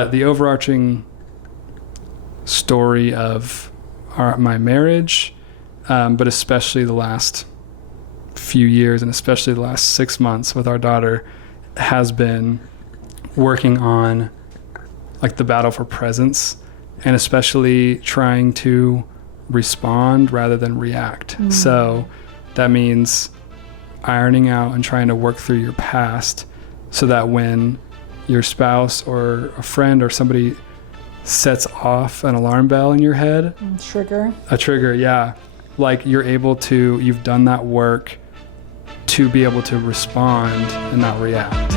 But the overarching story of my marriage, but especially the last few years and especially the last 6 months with our daughter, has been working on like the battle for presence, and especially trying to respond rather than react. So that means ironing out and trying to work through your past so that when your spouse or a friend or somebody sets off an alarm bell in your head, a trigger, yeah, like you've done that work to be able to respond and not react.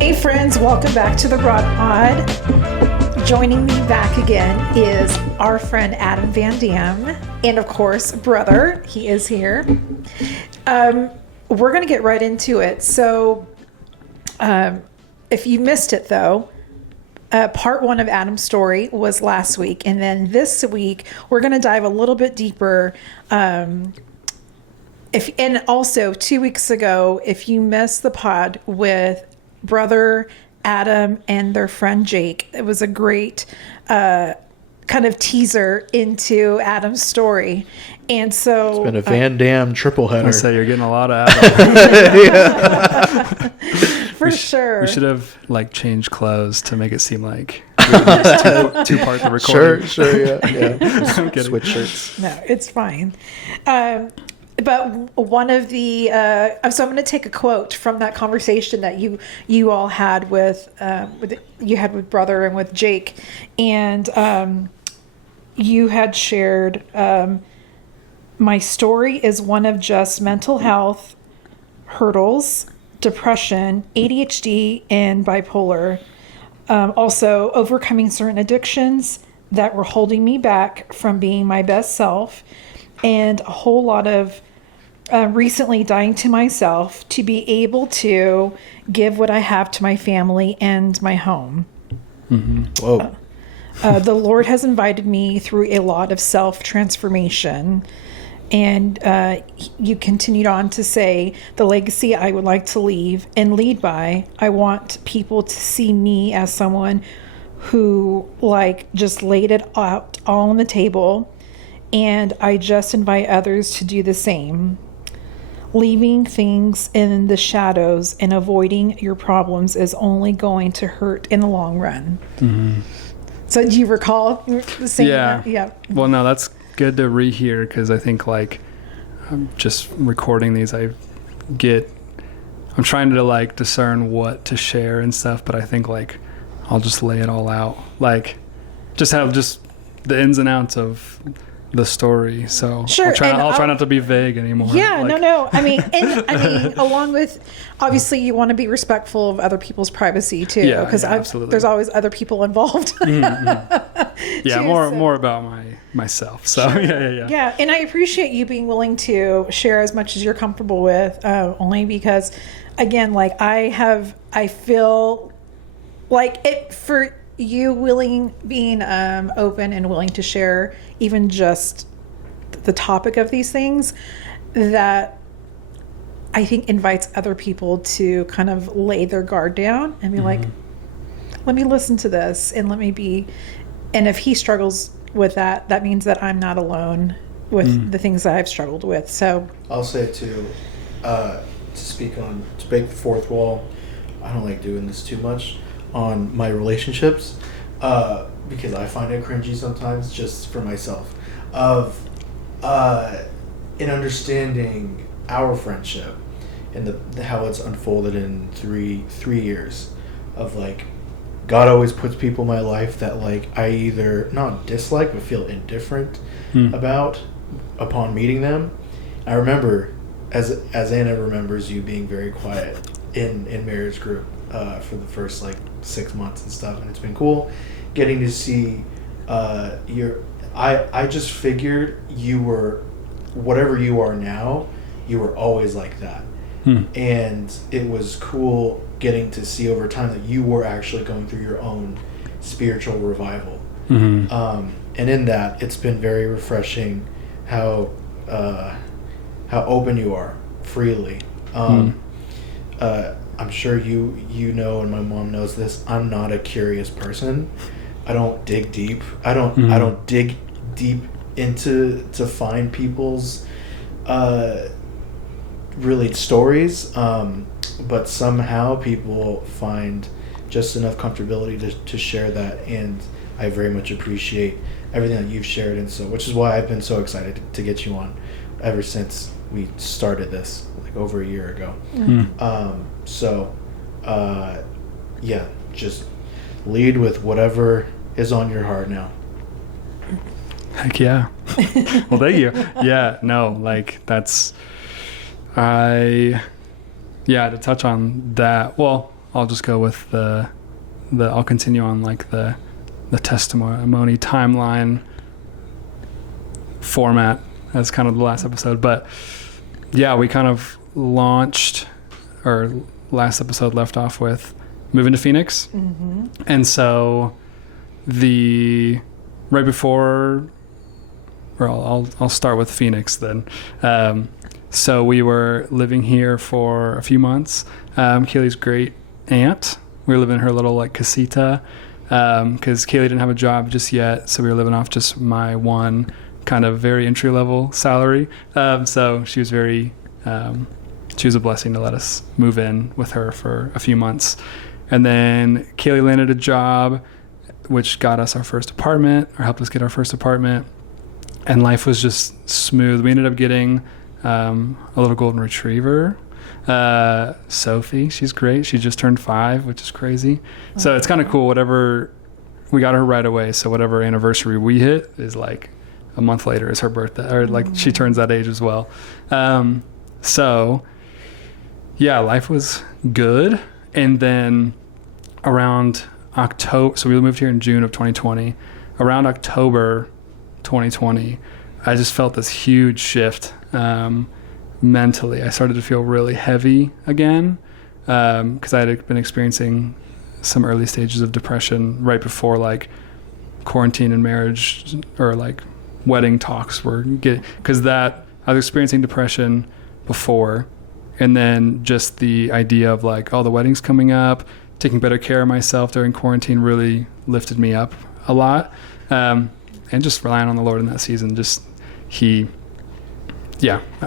Hey friends, welcome back to the Rod Pod. Joining me back again is our friend Adam Van Dam, and of course, brother, he is here. We're going to get right into it. So, if you missed it though, part one of Adam's story was last week, and then this week we're going to dive a little bit deeper. And also 2 weeks ago, if you missed the pod with brother Adam and their friend Jake, it was a great kind of teaser into Adam's story. And so it's been a Van Dam triple header. I say you're getting a lot of Adam. For sure. We should have like changed clothes to make it seem like two parts of recording. Sure, yeah. I'm kidding. Switch shirts. No, it's fine. But one of the so I'm going to take a quote from that conversation that you all had with brother and with Jake, and you had shared, my story is one of just mental health hurdles, depression, ADHD, and bipolar. Also overcoming certain addictions that were holding me back from being my best self, and a whole lot of recently dying to myself to be able to give what I have to my family and my home. Mm-hmm. Whoa. The Lord has invited me through a lot of self-transformation. And you continued on to say, the legacy I would like to leave and lead by, I want people to see me as someone who like just laid it out all on the table. And I just invite others to do the same. Leaving things in the shadows and avoiding your problems is only going to hurt in the long run. Mm-hmm. So do you recall saying that? Yeah. Well, no, that's good to rehear, because I think like I'm just recording these, I'm trying to like discern what to share and stuff, but I think like I'll just lay it all out, like just have just the ins and outs of the story. So sure, I'll try not to be vague anymore. Yeah, like, no. I mean, along with, obviously you want to be respectful of other people's privacy too, because absolutely. There's always other people involved. Mm-hmm. Yeah, more about myself. So sure. Yeah, and I appreciate you being willing to share as much as you're comfortable with, only because, again, like I feel like it for you being open and willing to share even just the topic of these things, that I think invites other people to kind of lay their guard down and be like, let me listen to this and and if he struggles with that, that means that I'm not alone with the things that I've struggled with. So I'll say too, to break the fourth wall, I don't like doing this too much on my relationships, because I find it cringy sometimes, just for myself, of in understanding our friendship and how it's unfolded in three years of like, God always puts people in my life that like I either not dislike but feel indifferent about upon meeting them. I remember, as Anna remembers, you being very quiet in marriage group for the first like 6 months and stuff, and it's been cool getting to see I just figured you were, whatever you are now, you were always like that. And it was cool getting to see over time that you were actually going through your own spiritual revival. And in that, it's been very refreshing how open you are freely. I'm sure you know, and my mom knows this. I'm not a curious person. I don't dig deep. I don't dig deep into to find people's really stories. But somehow people find just enough comfortability to share that, and I very much appreciate everything that you've shared, and so which is why I've been so excited to get you on ever since we started this like over a year ago. Yeah, just lead with whatever is on your heart now. Heck yeah. Well, thank you. Yeah, no, like to touch on that. Well, I'll just go with I'll continue on like the testimony timeline format as kind of the last episode. But yeah, we kind of launched, or last episode left off with moving to Phoenix. And so right before, or I'll start with Phoenix then. So we were living here for a few months. Kaylee's great aunt, we were living in her little like casita, because Kaylee didn't have a job just yet, so we were living off just my one kind of very entry level salary. So she was she was a blessing to let us move in with her for a few months. And then Kaylee landed a job, which got us our first apartment, or helped us get our first apartment. And life was just smooth. We ended up getting a little golden retriever, Sophie. She's great. She just turned 5, which is crazy. So it's kind of cool. Whatever, we got her right away. So whatever anniversary we hit is like a month later is her birthday, or like she turns that age as well. So yeah, life was good. And then around October, so we moved here in June of 2020. Around October 2020, I just felt this huge shift mentally. I started to feel really heavy again, because I had been experiencing some early stages of depression right before like quarantine and marriage, or like wedding talks were because I was experiencing depression before, and then just the idea of like, oh, the wedding's coming up, taking better care of myself during quarantine really lifted me up a lot. And just relying on the Lord in that season,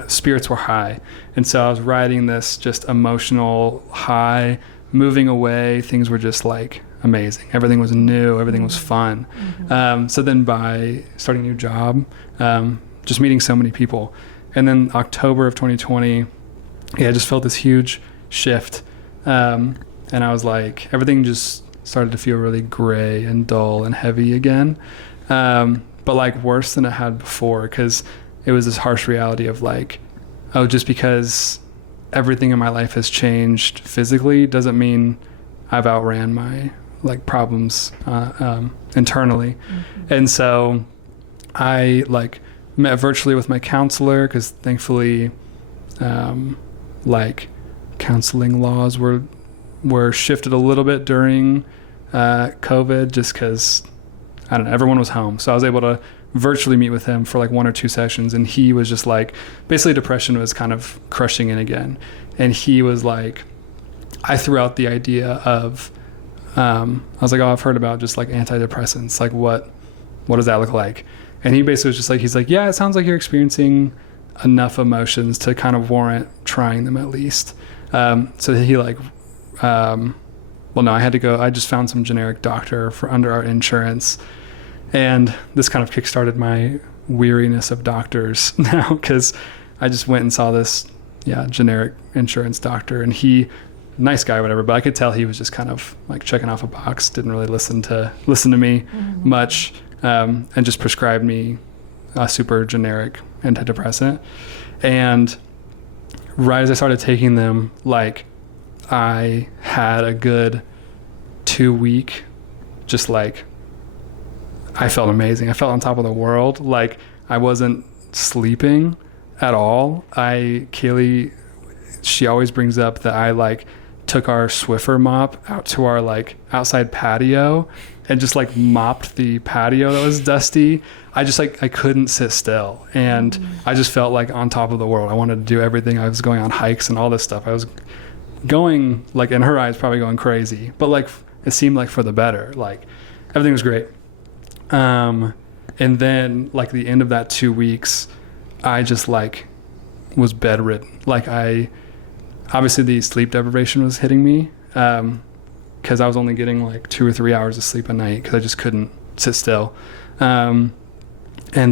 spirits were high. And so I was riding this just emotional high, moving away. Things were just like amazing. Everything was new. Everything was fun. So then by starting a new job, just meeting so many people. And then October of 2020, I just felt this huge shift. And I was like, everything just started to feel really gray and dull and heavy again. But like worse than it had before, because it was this harsh reality of like, oh, just because everything in my life has changed physically doesn't mean I've outran my like problems internally. And so I like met virtually with my counselor, because thankfully like counseling laws were shifted a little bit during COVID, just because I don't know, everyone was home. So I was able to virtually meet with him for like 1 or 2 sessions, and he was just like, basically depression was kind of crushing in again. And he was like, I threw out the idea of I was like, oh, I've heard about just like antidepressants, like what does that look like? And he basically was just like, he's like, yeah, it sounds like you're experiencing enough emotions to kind of warrant trying them at least. So he like I just found some generic doctor for under our insurance. And this kind of kickstarted my weariness of doctors now, because I just went and saw this, generic insurance doctor, and he, nice guy, whatever, but I could tell he was just kind of like checking off a box, didn't really listen to me much, and just prescribed me a super generic antidepressant. And right as I started taking them, like I had a good 2 week, just like, I felt amazing. I felt on top of the world. Like I wasn't sleeping at all. Kaylee, she always brings up that I like took our Swiffer mop out to our like outside patio and just like mopped the patio that was dusty. I just like, I couldn't sit still. And I just felt like on top of the world. I wanted to do everything. I was going on hikes and all this stuff. I was going, like, in her eyes, probably going crazy, but like it seemed like for the better. Like everything was great. And then like the end of that 2 weeks, I just like was bedridden. Like obviously the sleep deprivation was hitting me, because I was only getting like 2 or 3 hours of sleep a night because I just couldn't sit still. And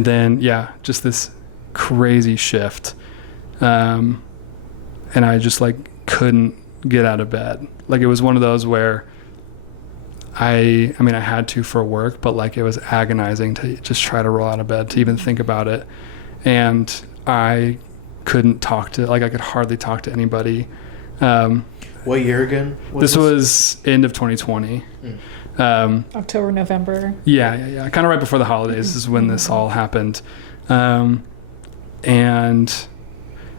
then, just this crazy shift. And I just like couldn't get out of bed. Like it was one of those where I mean, I had to for work, but like it was agonizing to just try to roll out of bed, to even think about it. And I couldn't talk to, like I could hardly talk to anybody. What year again? This was end of 2020. October, November. Yeah. Kind of right before the holidays is when this all happened. And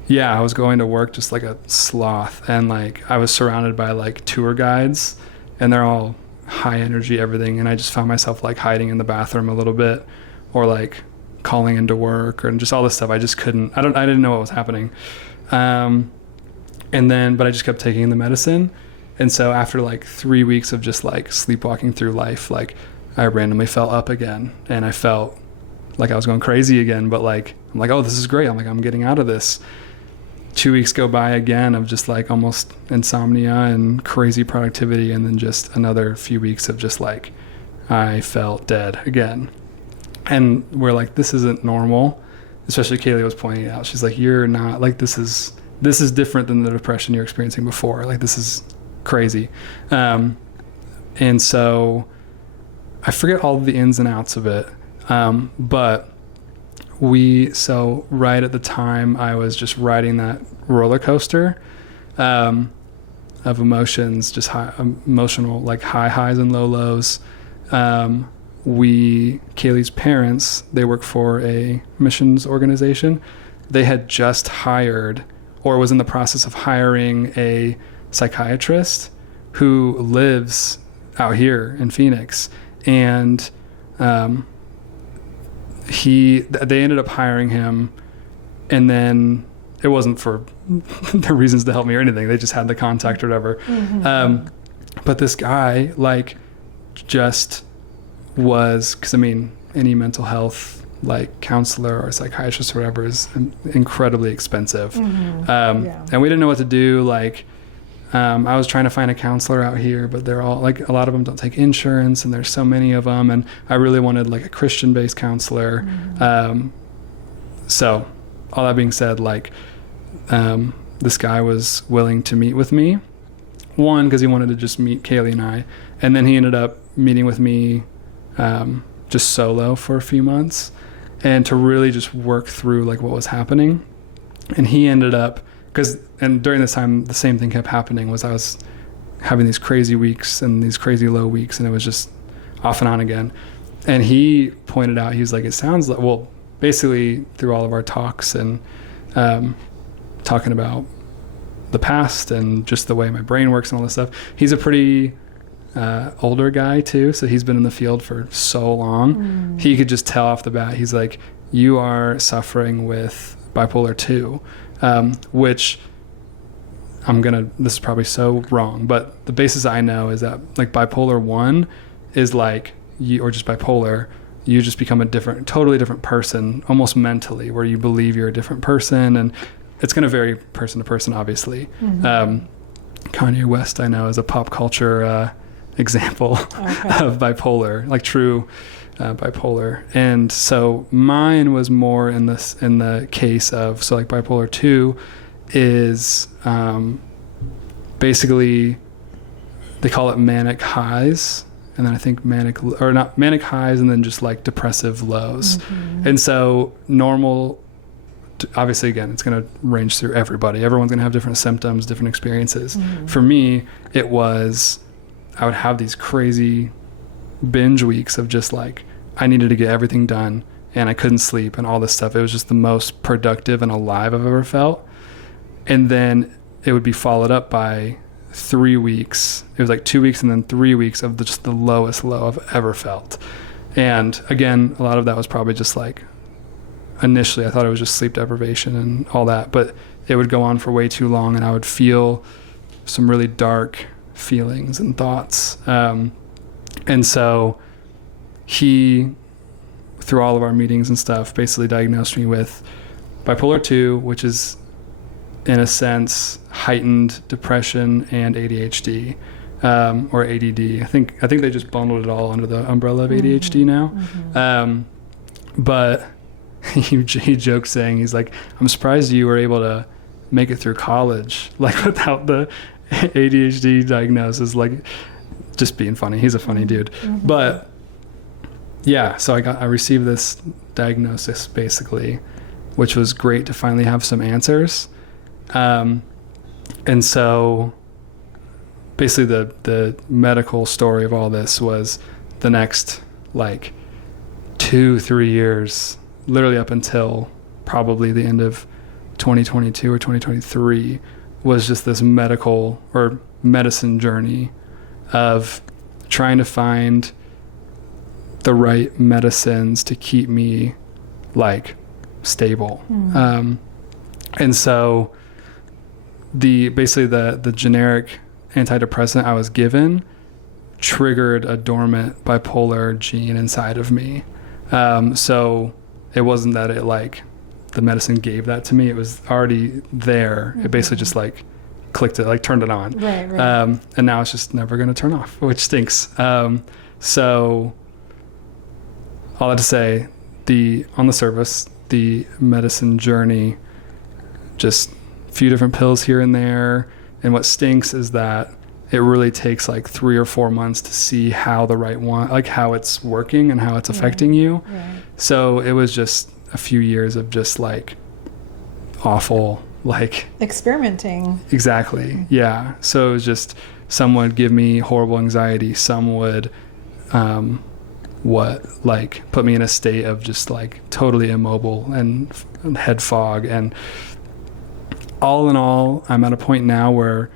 I was going to work just like a sloth, and like I was surrounded by like tour guides, and they're all high energy, everything. And I just found myself like hiding in the bathroom a little bit, or like calling into work, and just all this stuff. I just couldn't, I didn't know what was happening. But I just kept taking the medicine. And so after like 3 weeks of just like sleepwalking through life, like I randomly fell up again, and I felt like I was going crazy again, but like, I'm like, oh, this is great. I'm like, I'm getting out of this. 2 weeks go by again of just like almost insomnia and crazy productivity. And then just another few weeks of just like, I felt dead again. And we're like, this isn't normal. Especially Kaylee was pointing it out. She's like, you're not, like, this is different than the depression you're experiencing before. Like, this is crazy. And so I forget all the ins and outs of it. But right at the time I was just riding that roller coaster, of emotions, just emotional, like high highs and low lows. Kaylee's parents, they work for a missions organization. They had just hired, or was in the process of hiring, a psychiatrist who lives out here in Phoenix. And they ended up hiring him, and then it wasn't for the reasons to help me or anything. They just had the contact or whatever. Mm-hmm. But this guy, like, just was, because I mean, any mental health like counselor or psychiatrist or whatever is incredibly expensive. Mm-hmm. And we didn't know what to do. Like, I was trying to find a counselor out here, but they're all like, a lot of them don't take insurance, and there's so many of them. And I really wanted like a Christian-based counselor. Mm-hmm. So all that being said, like, this guy was willing to meet with me. One, because he wanted to just meet Kaylee and I. And then he ended up meeting with me just solo for a few months, and to really just work through like what was happening. And he ended up, and during this time, the same thing kept happening, was I was having these crazy weeks and these crazy low weeks, and it was just off and on again. And he pointed out, he was like, it sounds like, well, basically through all of our talks and talking about the past and just the way my brain works and all this stuff, he's a pretty older guy too, so he's been in the field for so long. He could just tell off the bat, he's like, you are suffering with bipolar 2, which this is probably so wrong, but the basis I know is that like bipolar 1 is like, or just bipolar, you just become a totally different person, almost mentally, where you believe you're a different person, and it's going to vary person to person, obviously. Mm-hmm. Kanye West, I know, is a pop culture example of bipolar, like true bipolar. And so mine was more in the case of, so like bipolar 2 is basically, they call it manic highs, and then I think manic highs, and then just like depressive lows. Mm-hmm. And so normal, obviously, again, it's going to range through everybody. Everyone's going to have different symptoms, different experiences. Mm-hmm. For me, it was, I would have these crazy binge weeks of just like, I needed to get everything done, and I couldn't sleep and all this stuff. It was just the most productive and alive I've ever felt. And then it would be followed up by 3 weeks. It was like 2 weeks and then 3 weeks of just the lowest low I've ever felt. And again, a lot of that was probably just like, initially I thought it was just sleep deprivation and all that, but it would go on for way too long and I would feel some really dark feelings and thoughts. And so he, through all of our meetings and stuff, basically diagnosed me with bipolar 2, which is in a sense heightened depression and ADHD, or ADD. I think they just bundled it all under the umbrella of ADHD now. But he joked saying, he's like, I'm surprised you were able to make it through college like without the ADHD diagnosis, like just being funny. He's a funny dude. But yeah, so I received this diagnosis basically, which was great to finally have some answers. And so basically the medical story of all this was the next like 2-3 years, literally up until probably the end of 2022 or 2023, was just this medical or medicine journey of trying to find the right medicines to keep me like stable. And so basically the generic antidepressant I was given triggered a dormant bipolar gene inside of me. So it wasn't that it like the medicine gave that to me, it was already there. It basically just like clicked it, like turned it on. Right. And now it's just never going to turn off, which stinks. So all that to say, on the surface, the medicine journey, just a few different pills here and there. And what stinks is that it really takes like 3 or 4 months to see how the right one, like how it's working and how it's affecting you. So it was just a few years of just like awful, like Experimenting. exactly. Yeah. So it was just, some would give me horrible anxiety. Some would, put me in a state of just like totally immobile and head fog. And all in all, I'm at a point now where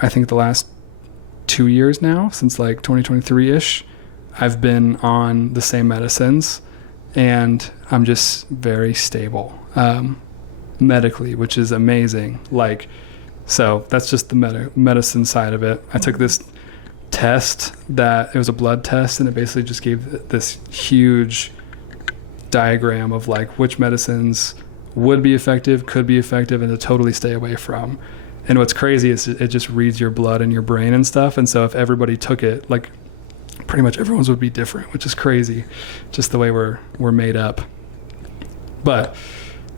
I think the last 2 years now, since like 2023-ish, I've been on the same medicines and I'm just very stable medically, which is amazing. Like, so that's just the medicine side of it. I took this test it was a blood test, and it basically just gave this huge diagram of like which medicines would be effective, could be effective, and to totally stay away from. And what's crazy is it just reads your blood and your brain and stuff. And so if everybody took it, like pretty much everyone's would be different, which is crazy, just the way we're made up. But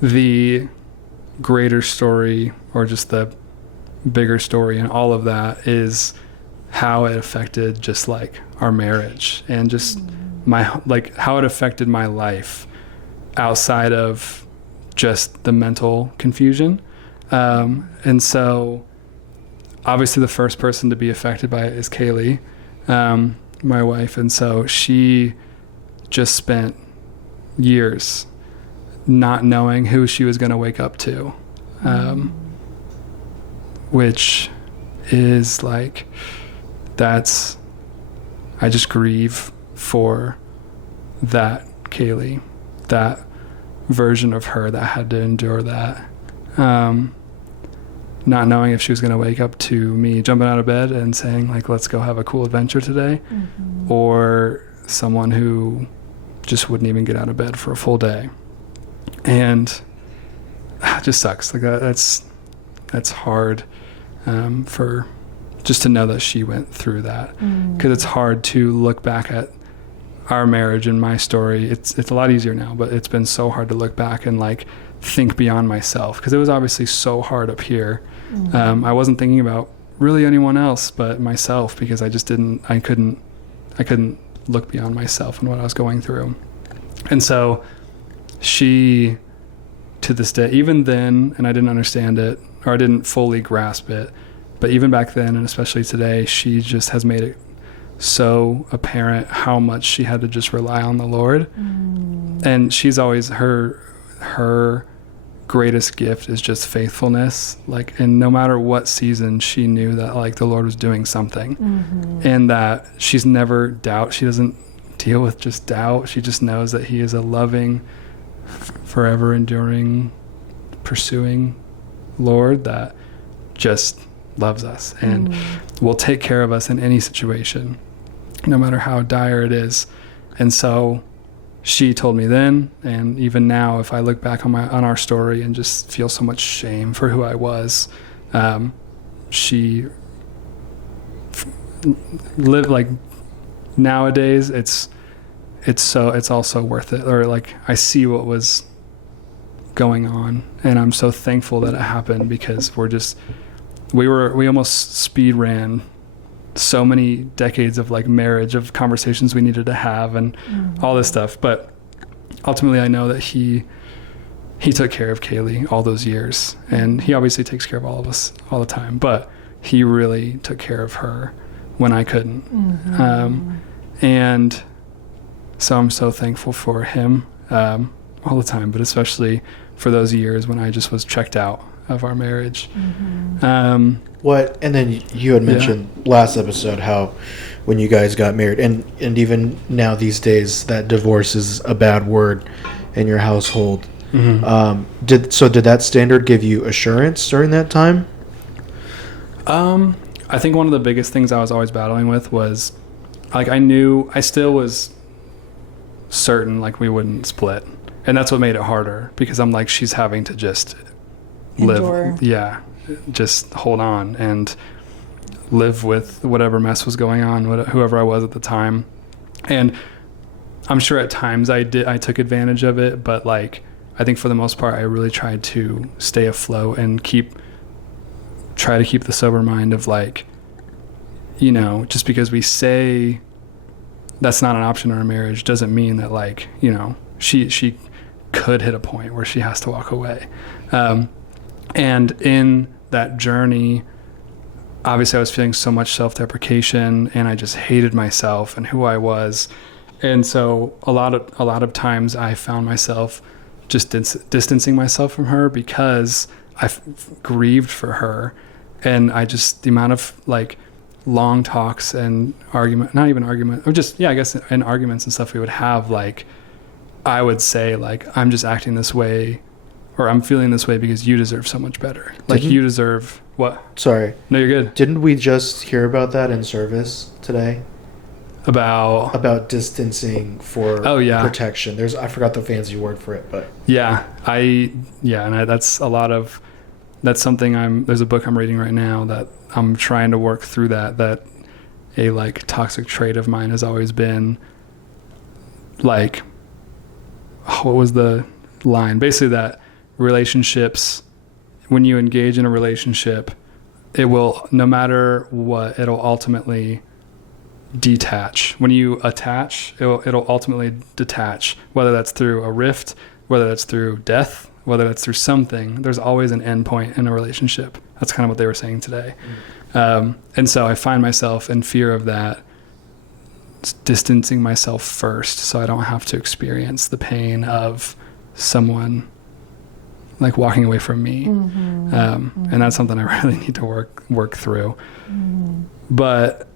the greater story, or just the bigger story and all of that, is how it affected just like our marriage and just how it affected my life outside of just the mental confusion. And so obviously the first person to be affected by it is Kaylee, my wife. And so she just spent years not knowing who she was going to wake up to, which is like, I just grieve for that Kaylee, that version of her that had to endure that. Not knowing if she was going to wake up to me jumping out of bed and saying like, let's go have a cool adventure today, or someone who just wouldn't even get out of bed for a full day. And it just sucks. Like that's hard, for just to know that she went through that, because it's hard to look back at our marriage and my story. It's a lot easier now, but it's been so hard to look back and like think beyond myself, because it was obviously so hard up here. I wasn't thinking about really anyone else but myself, because I couldn't look beyond myself and what I was going through. And so she, to this day, even then, and I didn't understand it, or I didn't fully grasp it, but even back then, and especially today, she just has made it so apparent how much she had to just rely on the Lord. And she's always, her greatest gift is just faithfulness. Like, and no matter what season, she knew that like the Lord was doing something, and that she's never doubt. She doesn't deal with just doubt. She just knows that he is a loving, forever enduring, pursuing Lord that just loves us and will take care of us in any situation, no matter how dire it is. And so she told me then, and even now, if I look back on our story and just feel so much shame for who I was, she lived like, nowadays it's also worth it. Or like, I see what was going on, and I'm so thankful that it happened, because we almost speed ran so many decades of like marriage, of conversations we needed to have, and all this stuff. But ultimately I know that he took care of Kaylee all those years, and he obviously takes care of all of us all the time, but he really took care of her when I couldn't. And so I'm so thankful for him all the time, but especially for those years when I just was checked out of our marriage. And then you had mentioned last episode how when you guys got married, and even now these days, that divorce is a bad word in your household. Did that standard give you assurance during that time? I think one of the biggest things I was always battling with was, like, I still was certain like we wouldn't split, and that's what made it harder, because I'm like, she's having to just Endure. just hold on and live with whatever mess was going on, whoever I was at the time. And I'm sure at times I took advantage of it, but like, I think for the most part I really tried to stay afloat and try to keep the sober mind of like, just because we say that's not an option in our marriage doesn't mean that like, she could hit a point where she has to walk away. And in that journey, obviously I was feeling so much self-deprecation, and I just hated myself and who I was. And so a lot of times I found myself just distancing myself from her, because I grieved for her. And the amount of like long talks and not even argument, or just, I guess in arguments and stuff we would have, like, I would say like, I'm just acting this way, or I'm feeling this way because you deserve so much better. Like, you deserve what? Sorry. No, you're good. Didn't we just hear about that in service today? About distancing for protection. I forgot the fancy word for it, but that's something there's a book I'm reading right now that I'm trying to work through, that a like toxic trait of mine has always been like, what was the line? Basically that relationships, when you engage in a relationship, it will, no matter what, it'll ultimately detach. When you attach, it'll ultimately detach, whether that's through a rift, whether that's through death, whether that's through something. There's always an end point in a relationship. That's kind of what they were saying today. And so I find myself in fear of that, distancing myself first, so I don't have to experience the pain of someone like walking away from me. And that's something I really need to work through. But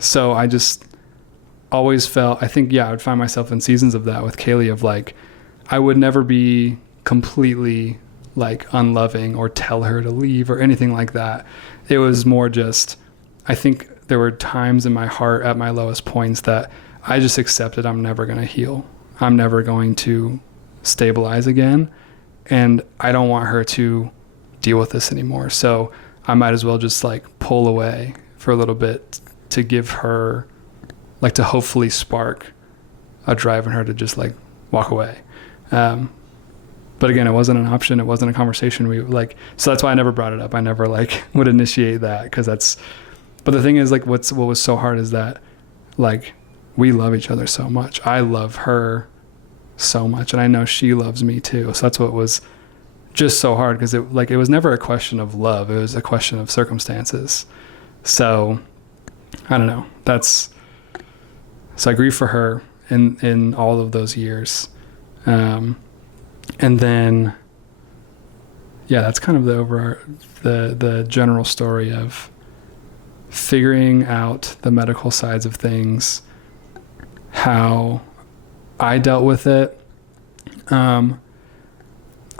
so I just always felt, I think, I would find myself in seasons of that with Kaylee, of like, I would never be completely like unloving or tell her to leave or anything like that. It was more just, I think there were times in my heart at my lowest points that I just accepted I'm never going to heal. I'm never going to stabilize again. And I don't want her to deal with this anymore. So I might as well just like pull away for a little bit to give her, like, to hopefully spark a drive in her to just like walk away. But again, it wasn't an option. It wasn't a conversation. So that's why I never brought it up. I never like would initiate that, but the thing is, like, what was so hard is that, like, we love each other so much. I love her so much, and I know she loves me too. So that's what was just so hard, because it was never a question of love. It was a question of circumstances. So I don't know. So I grieve for her in all of those years. And then, yeah, that's kind of the general story of figuring out the medical sides of things, how I dealt with it.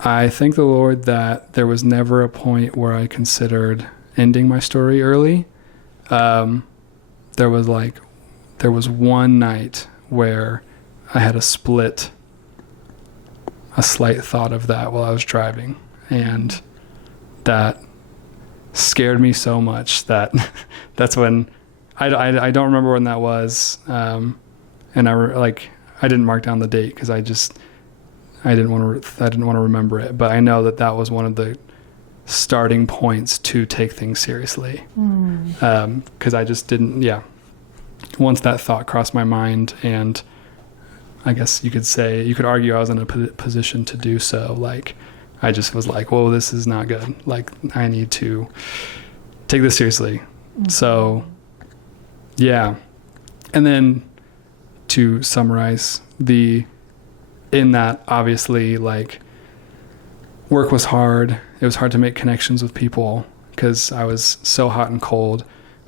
I thank the Lord that there was never a point where I considered ending my story early. There was one night where I had a slight thought of that while I was driving, and that scared me so much that that's when I don't remember when that was, and I didn't mark down the date because I didn't want to remember it, but I know that was one of the starting points to take things seriously, because I just didn't. Once that thought crossed my mind, and I guess you could argue I was in a position to do so. Like, I just was like, whoa, this is not good. Like, I need to take this seriously. So, yeah. And then to summarize, in that, obviously, like, work was hard. It was hard to make connections with people because I was so hot and cold.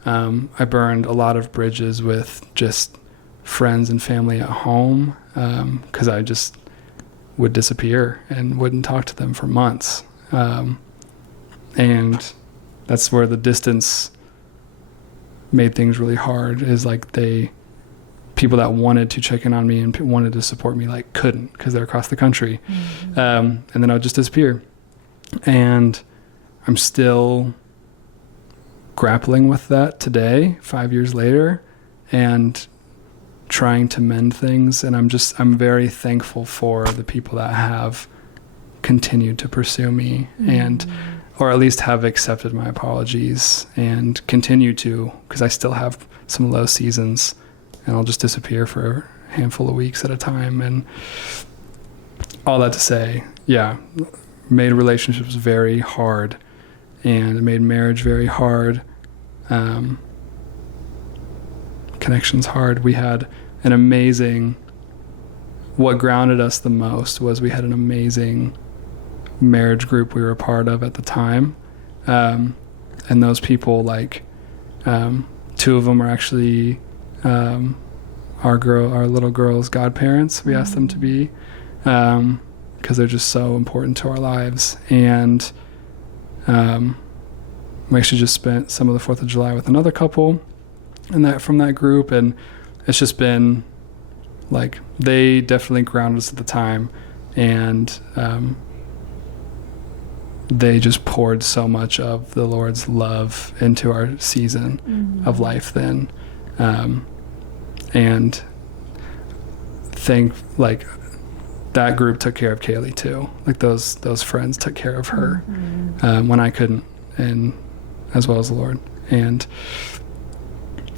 I burned a lot of bridges with just friends and family at home because I just would disappear and wouldn't talk to them for months. And that's where the distance made things really hard, is like people that wanted to check in on me and wanted to support me, like, couldn't because they're across the country. And then I would just disappear. And I'm still grappling with that today, 5 years later, and trying to mend things. And I'm very thankful for the people that have continued to pursue me or at least have accepted my apologies and continue to, because I still have some low seasons and I'll just disappear for a handful of weeks at a time. And all that to say, yeah, made relationships very hard, and it made marriage very hard. Connections hard. We had an amazing, what grounded us the most was we had an amazing marriage group we were a part of at the time. And those people, like, two of them are actually our little girl's godparents. We asked them to be, because they're just so important to our lives. And we actually just spent some of the 4th of July with another couple from that group, and it's just been like, they definitely grounded us at the time, and they just poured so much of the Lord's love into our season of life then. And that group took care of Kaylee too. Like, those friends took care of her when I couldn't, and as well as the Lord. And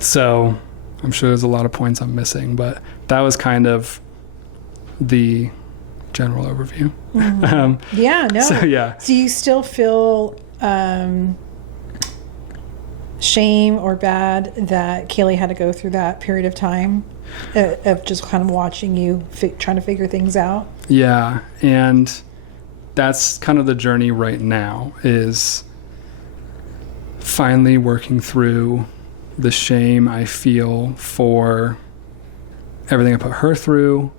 so I'm sure there's a lot of points I'm missing, but that was kind of the general overview. So you still feel shame or bad that Kaylee had to go through that period of time of just kind of watching you trying to figure things out? Yeah, and that's kind of the journey right now, is finally working through the shame I feel for everything I put her through,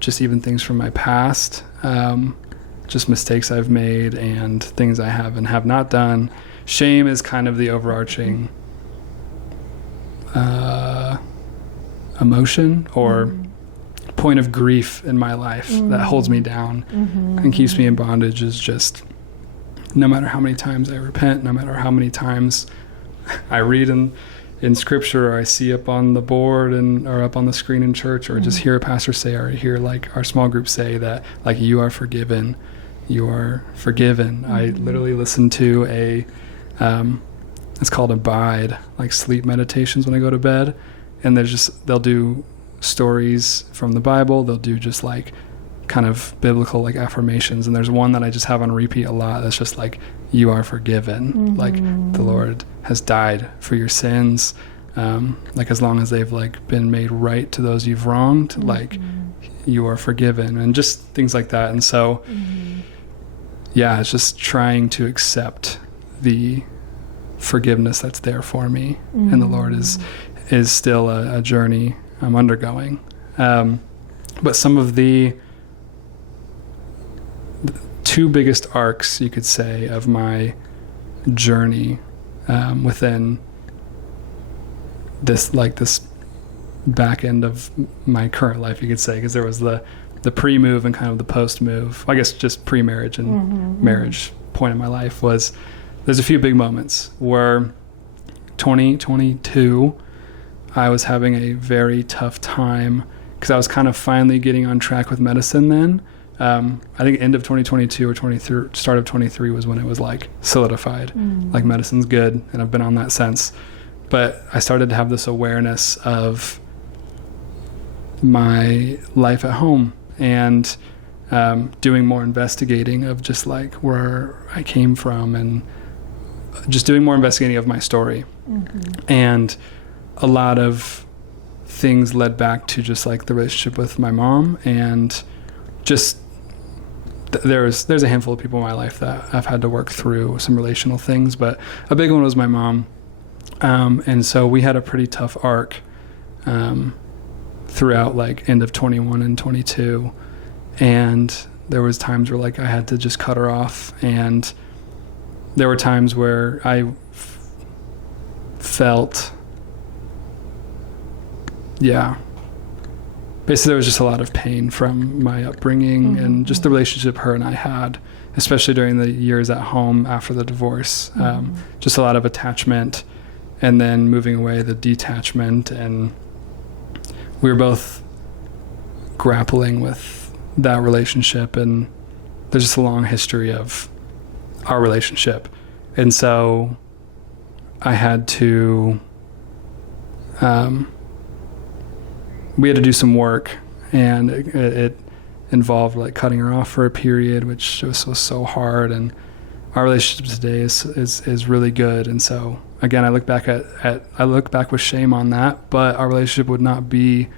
just even things from my past, just mistakes I've made and things I have and have not done. Shame is kind of the overarching emotion or point of grief in my life that holds me down and keeps me in bondage. Is just, no matter how many times I repent, no matter how many times I read in scripture, or I see up on the board or up on the screen in church, or just hear a pastor say, or hear like our small group say that, like, you are forgiven. I literally listened to it's called Abide, like sleep meditations when I go to bed. And they'll do stories from the Bible. They'll do just like kind of biblical like affirmations. And there's one that I just have on repeat a lot. That's just like, you are forgiven. Like, the Lord has died for your sins. Like, as long as they've like been made right to those you've wronged, like, you are forgiven, and just things like that. And so, yeah, it's just trying to accept the forgiveness that's there for me. And the Lord is still a journey I'm undergoing. But some of the two biggest arcs, you could say, of my journey within this back end of my current life, you could say, because there was the pre-move and kind of the post-move, I guess just pre-marriage and marriage point in my life, was there's a few big moments where 2022 I was having a very tough time because I was kind of finally getting on track with medicine then. I think end of 2022 or 23, start of 23 was when it was like solidified, like medicine's good, and I've been on that since. But I started to have this awareness of my life at home and doing more investigating of just like where I came from and just doing more investigating of my story. And a lot of things led back to just like the relationship with my mom, and just there's a handful of people in my life that I've had to work through some relational things, but a big one was my mom. And so we had a pretty tough arc throughout like end of 21 and 22, and there was times where like I had to just cut her off, and there were times where I felt basically there was just a lot of pain from my upbringing and just the relationship her and I had, especially during the years at home after the divorce. Just a lot of attachment, and then moving away, the detachment, and we were both grappling with that relationship, and there's just a long history of our relationship. And so I had to we had to do some work, and it involved like cutting her off for a period, which was so hard. And our relationship today is really good. And so again, I look back with shame on that, but our relationship would not be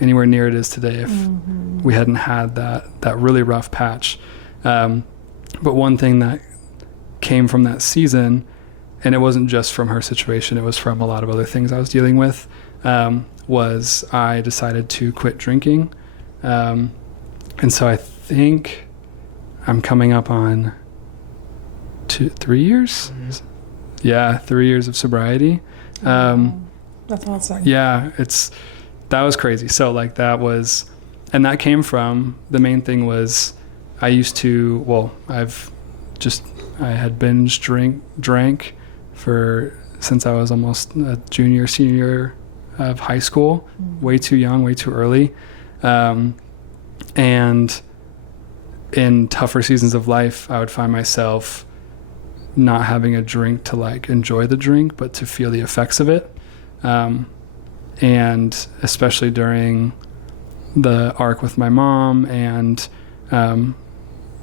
anywhere near it is today if we hadn't had that really rough patch. But one thing that came from that season, and it wasn't just from her situation, it was from a lot of other things I was dealing with, was I decided to quit drinking. And so I think I'm coming up on 3 years. Yeah, 3 years of sobriety. That's awesome. Yeah, that was crazy. So like that was, and that came from, the main thing was I had binge drank since I was almost a junior, senior of high school, way too young, way too early. And in tougher seasons of life, I would find myself not having a drink to like enjoy the drink, but to feel the effects of it. And especially during the arc with my mom and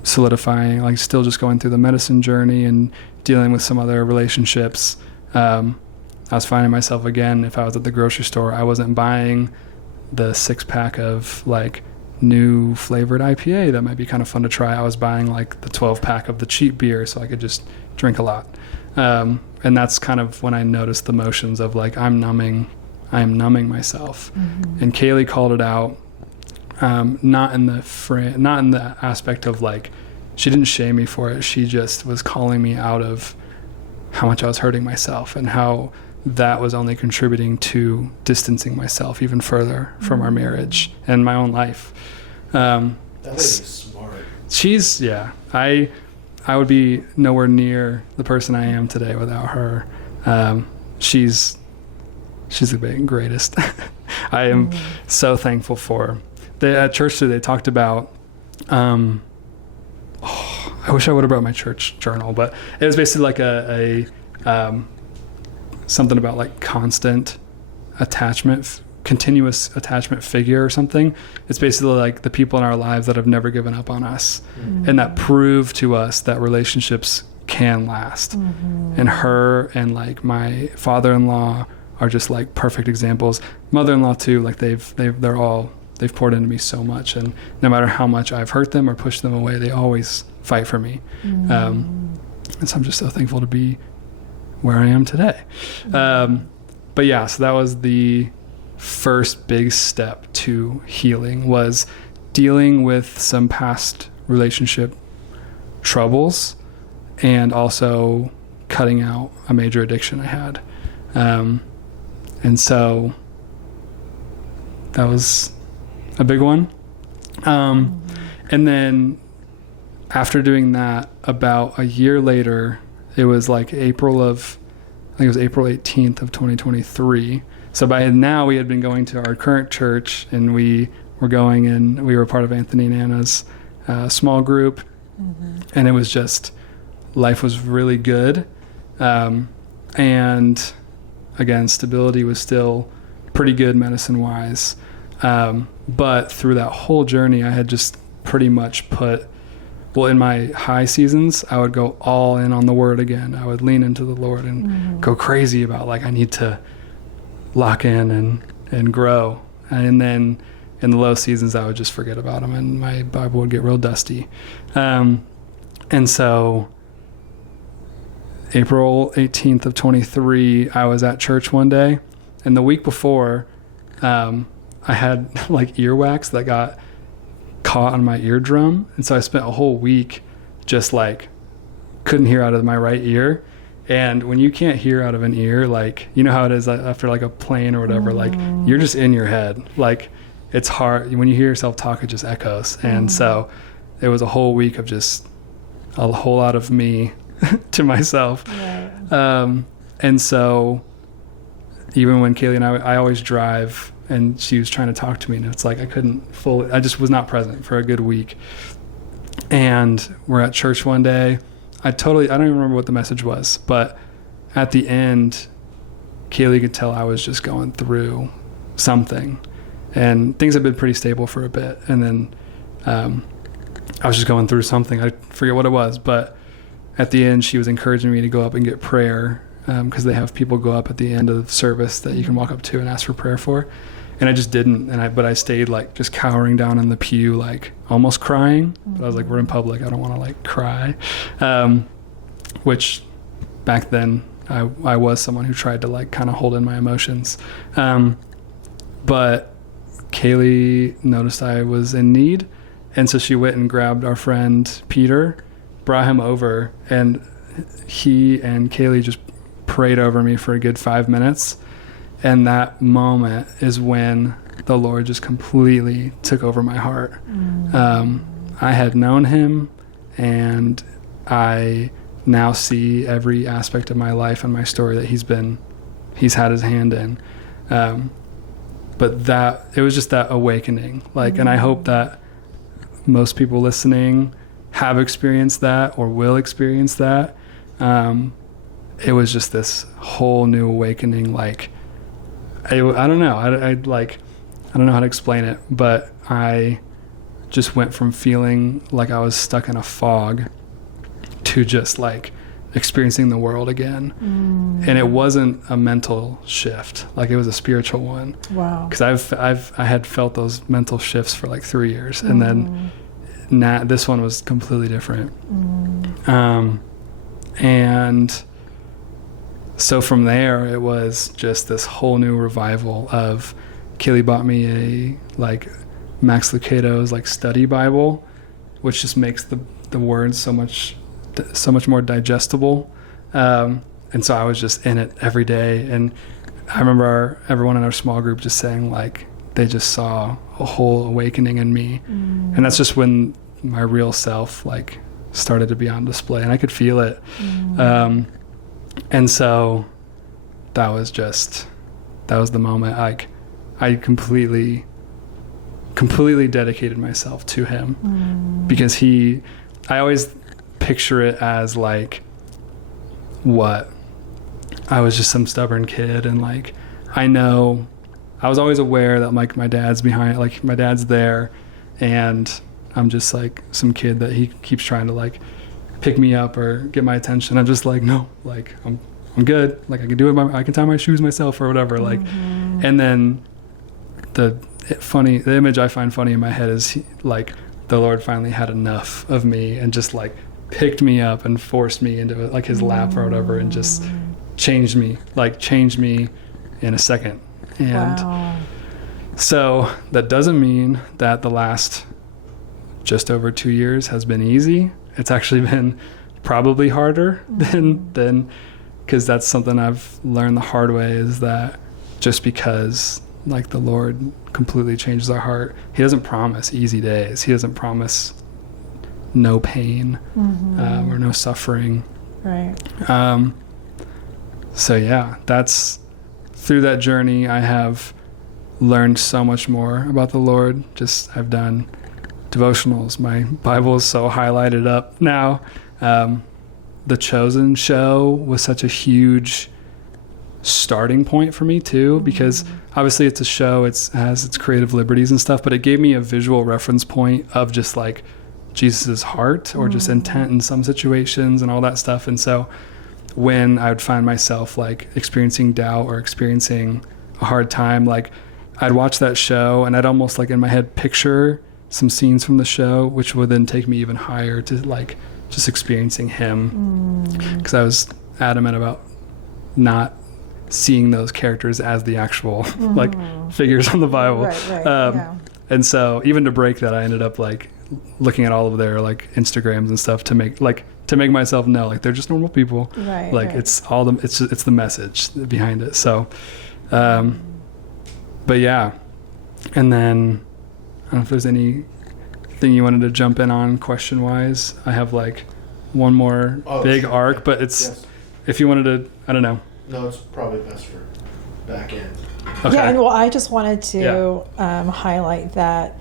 solidifying, like still just going through the medicine journey and dealing with some other relationships, I was finding myself again, if I was at the grocery store, I wasn't buying the 6-pack of like new flavored IPA that might be kind of fun to try. I was buying like the 12-pack of the cheap beer so I could just drink a lot. And that's kind of when I noticed the motions of like I am numbing myself. And Kaylee called it out, not in the aspect of like, she didn't shame me for it. She just was calling me out of how much I was hurting myself and how that was only contributing to distancing myself even further from our marriage and my own life. That lady's smart. I would be nowhere near the person I am today without her. She's the greatest. I am so thankful for her. At church today, they talked about, I wish I would have brought my church journal, but it was basically like a something about like constant attachment, continuous attachment figure or something. It's basically like the people in our lives that have never given up on us and that prove to us that relationships can last. And her and like my father-in-law are just like perfect examples. Mother-in-law too, like they're all they've poured into me so much, and no matter how much I've hurt them or pushed them away, they always fight for me. And so I'm just so thankful to be where I am today. But yeah, so that was the first big step to healing, was dealing with some past relationship troubles and also cutting out a major addiction I had. And so that was a big one. And then after doing that, about a year later, it was like April 18th of 2023. So by now we had been going to our current church, and we were part of Anthony and Anna's small group. And it was just, life was really good. And again, stability was still pretty good medicine-wise. But through that whole journey, I had just pretty much in my high seasons, I would go all in on the Word again. I would lean into the Lord and go crazy about, like, I need to lock in and grow. And then in the low seasons, I would just forget about them, and my Bible would get real dusty. And so April 18th of 23, I was at church one day, and the week before, I had like earwax that got caught on my eardrum. And so I spent a whole week just like couldn't hear out of my right ear. And when you can't hear out of an ear, like, you know how it is after like a plane or whatever, like you're just in your head. Like, it's hard. When you hear yourself talk, it just echoes. And so it was a whole week of just a whole lot of me to myself. Right. And so even when Kaylee and I always drive, and she was trying to talk to me, and it's like I just was not present for a good week. And we're at church one day. I don't even remember what the message was, but at the end, Kaylee could tell I was just going through something, and things had been pretty stable for a bit. And then I was just going through something. I forget what it was, but at the end, she was encouraging me to go up and get prayer, because they have people go up at the end of the service that you can walk up to and ask for prayer for. And I just didn't, but I stayed like just cowering down in the pew, like almost crying. But I was like, we're in public, I don't want to like cry. Which back then I was someone who tried to like kind of hold in my emotions. But Kaylee noticed I was in need, and so she went and grabbed our friend Peter, brought him over, and he and Kaylee just prayed over me for a good 5 minutes. And that moment is when the Lord just completely took over my heart. I had known him, and I now see every aspect of my life and my story that he's had his hand in. But it was just that awakening. And I hope that most people listening have experienced that or will experience that. It was just this whole new awakening. I don't know. I don't know how to explain it, but I just went from feeling like I was stuck in a fog to just like experiencing the world again. And it wasn't a mental shift, like it was a spiritual one. Wow. Because I had felt those mental shifts for like 3 years, and then this one was completely different. And so from there, it was just this whole new revival of Kaylee bought me a like Max Lucado's like study Bible, which just makes the words so much more digestible. And so I was just in it every day. And I remember everyone in our small group just saying like they just saw a whole awakening in me. And that's just when my real self like started to be on display, and I could feel it. And so that was the moment. I completely dedicated myself to him, because I always picture it as like, what? I was just some stubborn kid, and like, I was always aware that like my dad's behind, like my dad's there, and I'm just like some kid that he keeps trying to like pick me up or get my attention. I'm just like, no, like I'm good. Like I can do it. I can tie my shoes myself or whatever. Like, and then the the image I find funny in my head is like the Lord finally had enough of me and just like picked me up and forced me into like his lap or whatever and just changed me in a second. And Wow. so that doesn't mean that the last just over 2 years has been easy. It's actually been probably harder than because that's something I've learned the hard way, is that just because like the Lord completely changes our heart, he doesn't promise easy days. He doesn't promise no pain or no suffering. Right. So yeah, that's through that journey I have learned so much more about the Lord. Just I've done devotionals. My Bible is so highlighted up now. The Chosen show was such a huge starting point for me too, because obviously it's a show, it has its creative liberties and stuff, but it gave me a visual reference point of just like Jesus's heart or just intent in some situations and all that stuff. And so when I would find myself like experiencing doubt or experiencing a hard time, like I'd watch that show and I'd almost like in my head picture some scenes from the show, which would then take me even higher to like just experiencing him, because I was adamant about not seeing those characters as the actual like figures on the Bible. Right. Yeah. And so even to break that, I ended up like looking at all of their like Instagrams and stuff to make myself know like they're just normal people. Right. Like right. it's the message behind it. So, but yeah, and then I don't know if there's anything you wanted to jump in on question wise. I have like one more big arc, but it's if you wanted to, I don't know. No, it's probably best for back end. Okay. Yeah, and well, I just wanted to highlight that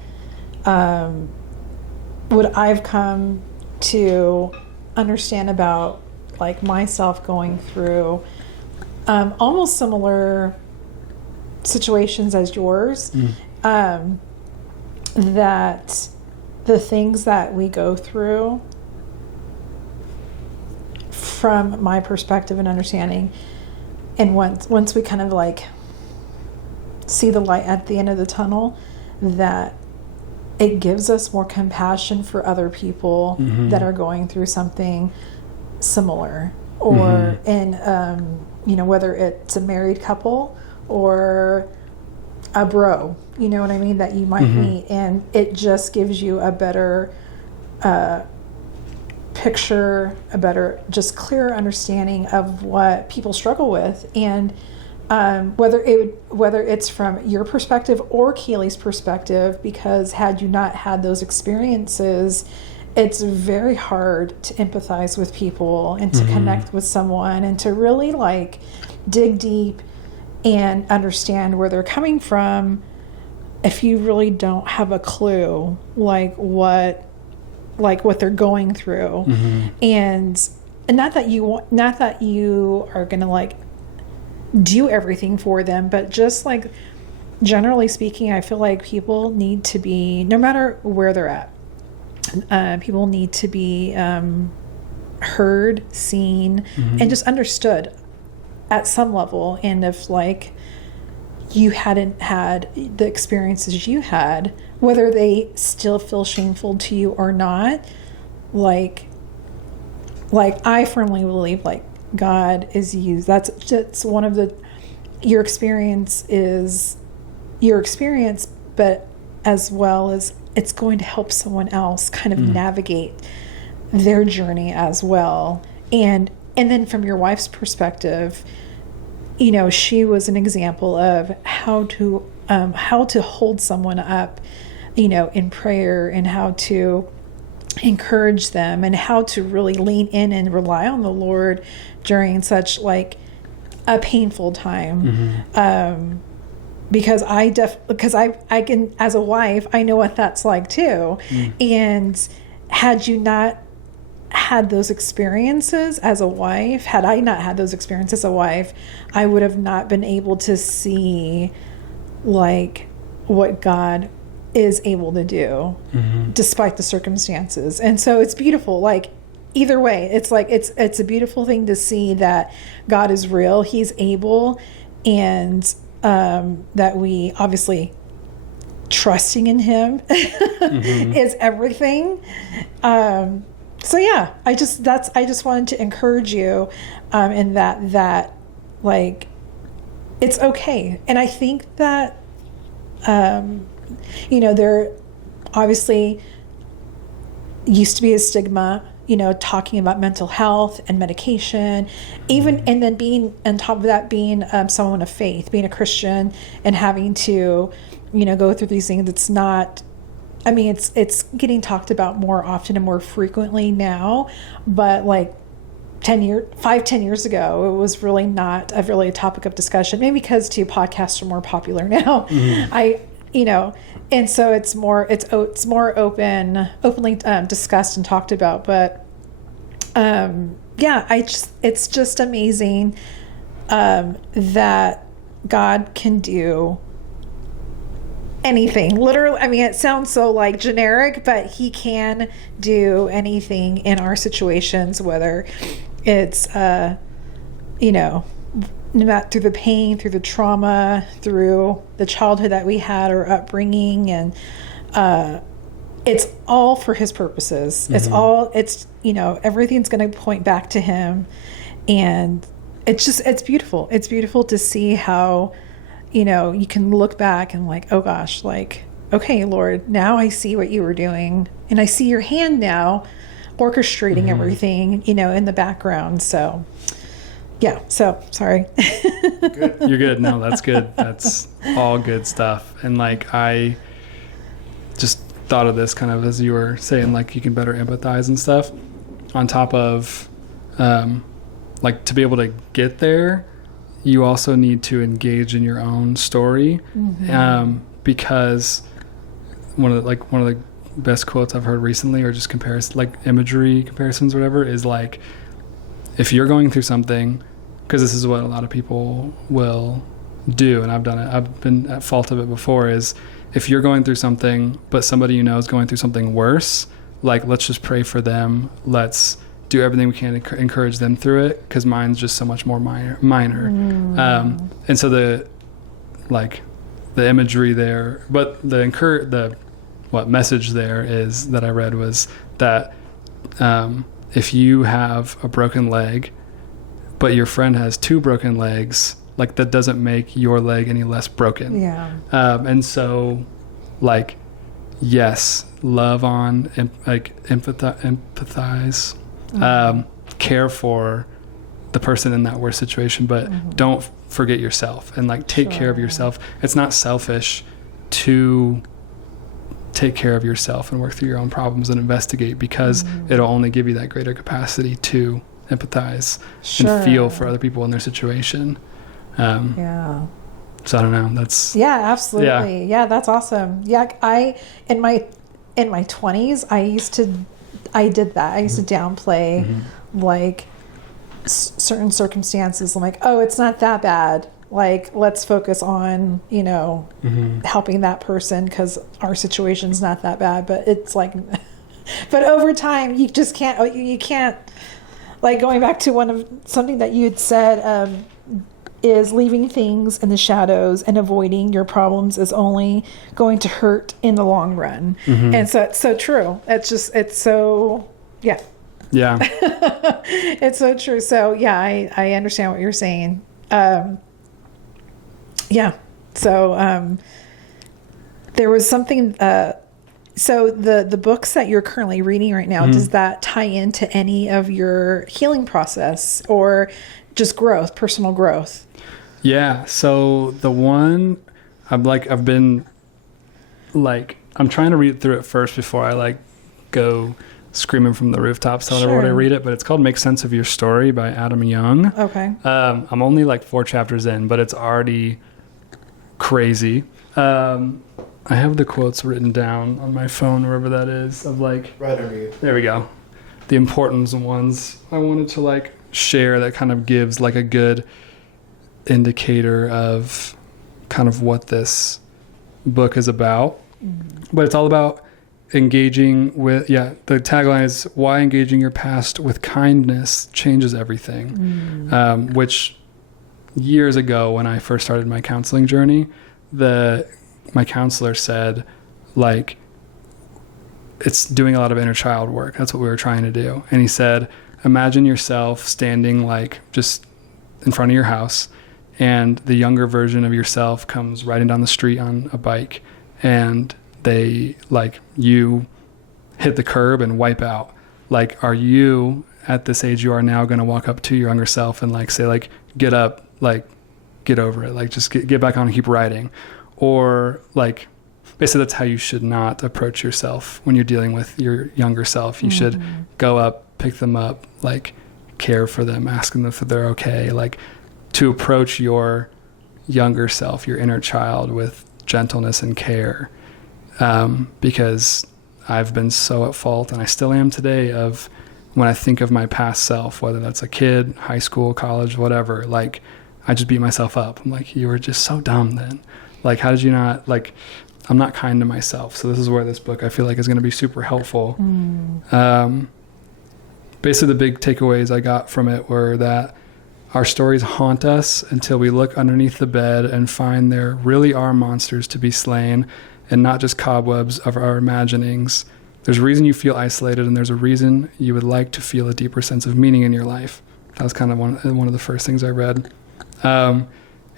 what I've come to understand about like myself going through almost similar situations as yours, that the things that we go through from my perspective and understanding, and once we kind of like see the light at the end of the tunnel, that it gives us more compassion for other people that are going through something similar, or in whether it's a married couple or a bro, you know what I mean, that you might meet, and it just gives you a better picture, a better, just clearer understanding of what people struggle with, and whether it's from your perspective or Keely's perspective, because had you not had those experiences, it's very hard to empathize with people and to connect with someone and to really like dig deep and understand where they're coming from if you really don't have a clue like what they're going through. And not that you are gonna like do everything for them, but just like generally speaking, I feel like people need to be, no matter where they're at, people need to be heard, seen, and just understood at some level. And if like you hadn't had the experiences you had, whether they still feel shameful to you or not, like I firmly believe like God is used. That's one of your experience is your experience, but as well as it's going to help someone else kind of navigate their journey as well. And then from your wife's perspective, you know, she was an example of how to hold someone up, you know, in prayer, and how to encourage them, and how to really lean in and rely on the Lord during such like a painful time. Because I can, as a wife, I know what that's like too. And had you not had those experiences as a wife, had I not had those experiences as a wife, I would have not been able to see like what God is able to do despite the circumstances. And so it's beautiful. Like either way, it's like it's a beautiful thing to see that God is real, he's able, and that we obviously trusting in him is everything. So yeah, I just wanted to encourage you in that like it's okay. And I think that there obviously used to be a stigma, talking about mental health and medication, even, and then being on top of that, being someone of faith, being a Christian, and having to, go through these things. It's not, it's getting talked about more often and more frequently now, but like 10 years ago, it was really not a topic of discussion. Maybe because podcasts are more popular now. And so it's more openly discussed and talked about. But it's just amazing that God can do anything. Literally, it sounds so like generic, but he can do anything in our situations, whether it's not through the pain, through the trauma, through the childhood that we had or upbringing, and it's all for his purposes. It's everything's going to point back to him, and it's beautiful. It's beautiful to see how you can look back and like, oh gosh, like, okay, Lord, now I see what you were doing, and I see your hand now orchestrating everything in the background. So yeah, so sorry. Good. You're good. No, that's good. That's all good stuff. And like, I just thought of this kind of as you were saying, like, you can better empathize and stuff, on top of like, to be able to get there, you also need to engage in your own story. Because one of the best quotes I've heard recently, or just imagery comparisons or whatever, is like, if you're going through something, because this is what a lot of people will do, and I've done it, I've been at fault of it before, is if you're going through something, but somebody is going through something worse, like, let's just pray for them. Let's do everything we can to encourage them through it, because mine's just so much more minor. And so the imagery there, but the message there is that I read was that if you have a broken leg, but your friend has 2 broken legs, like, that doesn't make your leg any less broken. Yeah. And so, like, yes, love on, empathize, care for the person in that worst situation, but don't forget yourself, and like, take care of yourself. It's not selfish to take care of yourself and work through your own problems and investigate, because it'll only give you that greater capacity to empathize and feel for other people in their situation. So I don't know, that's absolutely. Yeah, that's awesome. In my 20s, I did that. I used to downplay like certain circumstances. I'm like, oh, it's not that bad. Like, let's focus on, helping that person, because our situation's not that bad. But it's like, but over time, you just can't, you can't, like, going back to something that you had said, is leaving things in the shadows and avoiding your problems is only going to hurt in the long run. And so it's so true. It's so, yeah. Yeah. It's so true. So yeah, I understand what you're saying. So there was something, so the books that you're currently reading right now, does that tie into any of your healing process, or just growth, personal growth? Yeah. So the one I'm trying to read through it first before I like go screaming from the rooftops telling everyone I read it, but it's called Make Sense of Your Story by Adam Young. Okay. I'm only like 4 chapters in, but it's already crazy. I have the quotes written down on my phone, wherever that is, of like, right under you. There we go. The important ones I wanted to like share that kind of gives like a good indicator of kind of what this book is about. But it's all about engaging with, the tagline is, why engaging your past with kindness changes everything. Which years ago, when I first started my counseling journey, the my counselor said, like, it's doing a lot of inner child work. That's what we were trying to do. And he said, imagine yourself standing like just in front of your house, and the younger version of yourself comes riding down the street on a bike, and they, like, you hit the curb and wipe out. Like, are you at this age you are now going to walk up to your younger self and like say, like, get up, like, get over it, like, just get back on and keep riding? Or like, basically that's how you should not approach yourself when you're dealing with your younger self. You should go up, pick them up, like, care for them, ask them if they're okay, like, to approach your younger self, your inner child, with gentleness and care. Because I've been so at fault, and I still am today, of when I think of my past self, whether that's a kid, high school, college, whatever, like, I just beat myself up. I'm like, you were just so dumb then. Like, how did you not, like, I'm not kind to myself. So this is where this book, I feel like, is going to be super helpful. Basically, the big takeaways I got from it were that our stories haunt us until we look underneath the bed and find there really are monsters to be slain, and not just cobwebs of our imaginings. There's a reason you feel isolated, and there's a reason you would like to feel a deeper sense of meaning in your life. That was kind of one of the first things I read. And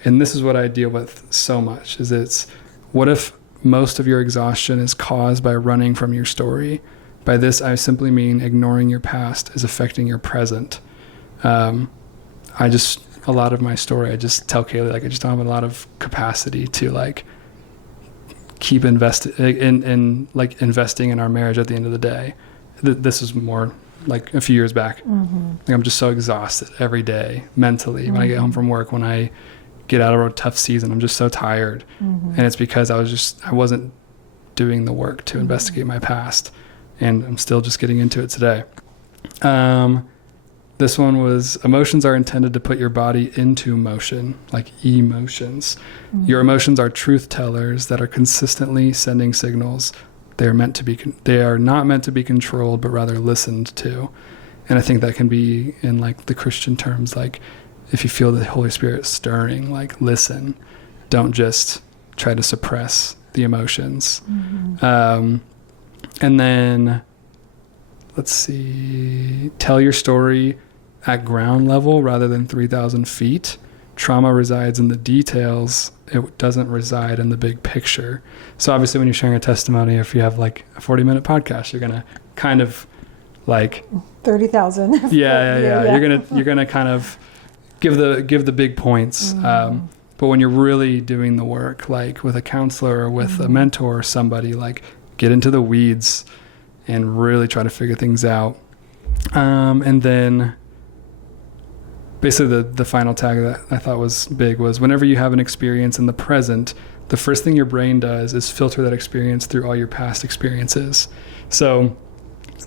this is what I deal with so much, is it's, what if most of your exhaustion is caused by running from your story? By this, I simply mean ignoring your past is affecting your present. A lot of my story, I just tell Kaylee, like, I just don't have a lot of capacity to, like, keep investing in our marriage at the end of the day. This is more like a few years back. Like, I'm just so exhausted every day mentally. When I get home from work, when I get out of a tough season, I'm just so tired. And it's because I wasn't doing the work to investigate my past, and I'm still just getting into it today. This one was, emotions are intended to put your body into motion, like emotions. Your emotions are truth tellers that are consistently sending signals. They are not meant to be controlled, but rather listened to. And I think that can be in, like, the Christian terms, like, if you feel the Holy Spirit stirring, like, listen. Don't just try to suppress the emotions. And then, let's see, tell your story at ground level rather than 3,000 feet. Trauma resides in the details. It doesn't reside in the big picture. So obviously when you're sharing a testimony, if you have like a 40-minute podcast, you're going to kind of like 30,000. Yeah. You're going to kind of give the big points. But when you're really doing the work, like with a counselor or with a mentor or somebody, like, get into the weeds and really try to figure things out. And then basically the final tag that I thought was big was, whenever you have an experience in the present, the first thing your brain does is filter that experience through all your past experiences. So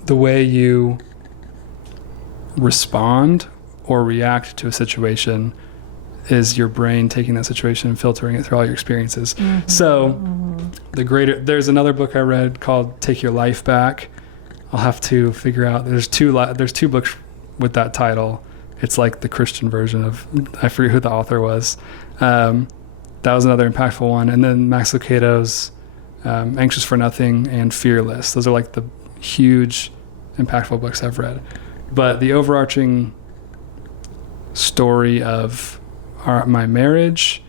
the way you respond or react to a situation is your brain taking that situation and filtering it through all your experiences. So there's another book I read called Take Your Life Back. I'll have to figure out, there's two books with that title. It's like the Christian version of, I forget who the author was. That was another impactful one. And then Max Lucado's Anxious for Nothing and Fearless. Those are like the huge impactful books I've read. But the overarching story of my marriage,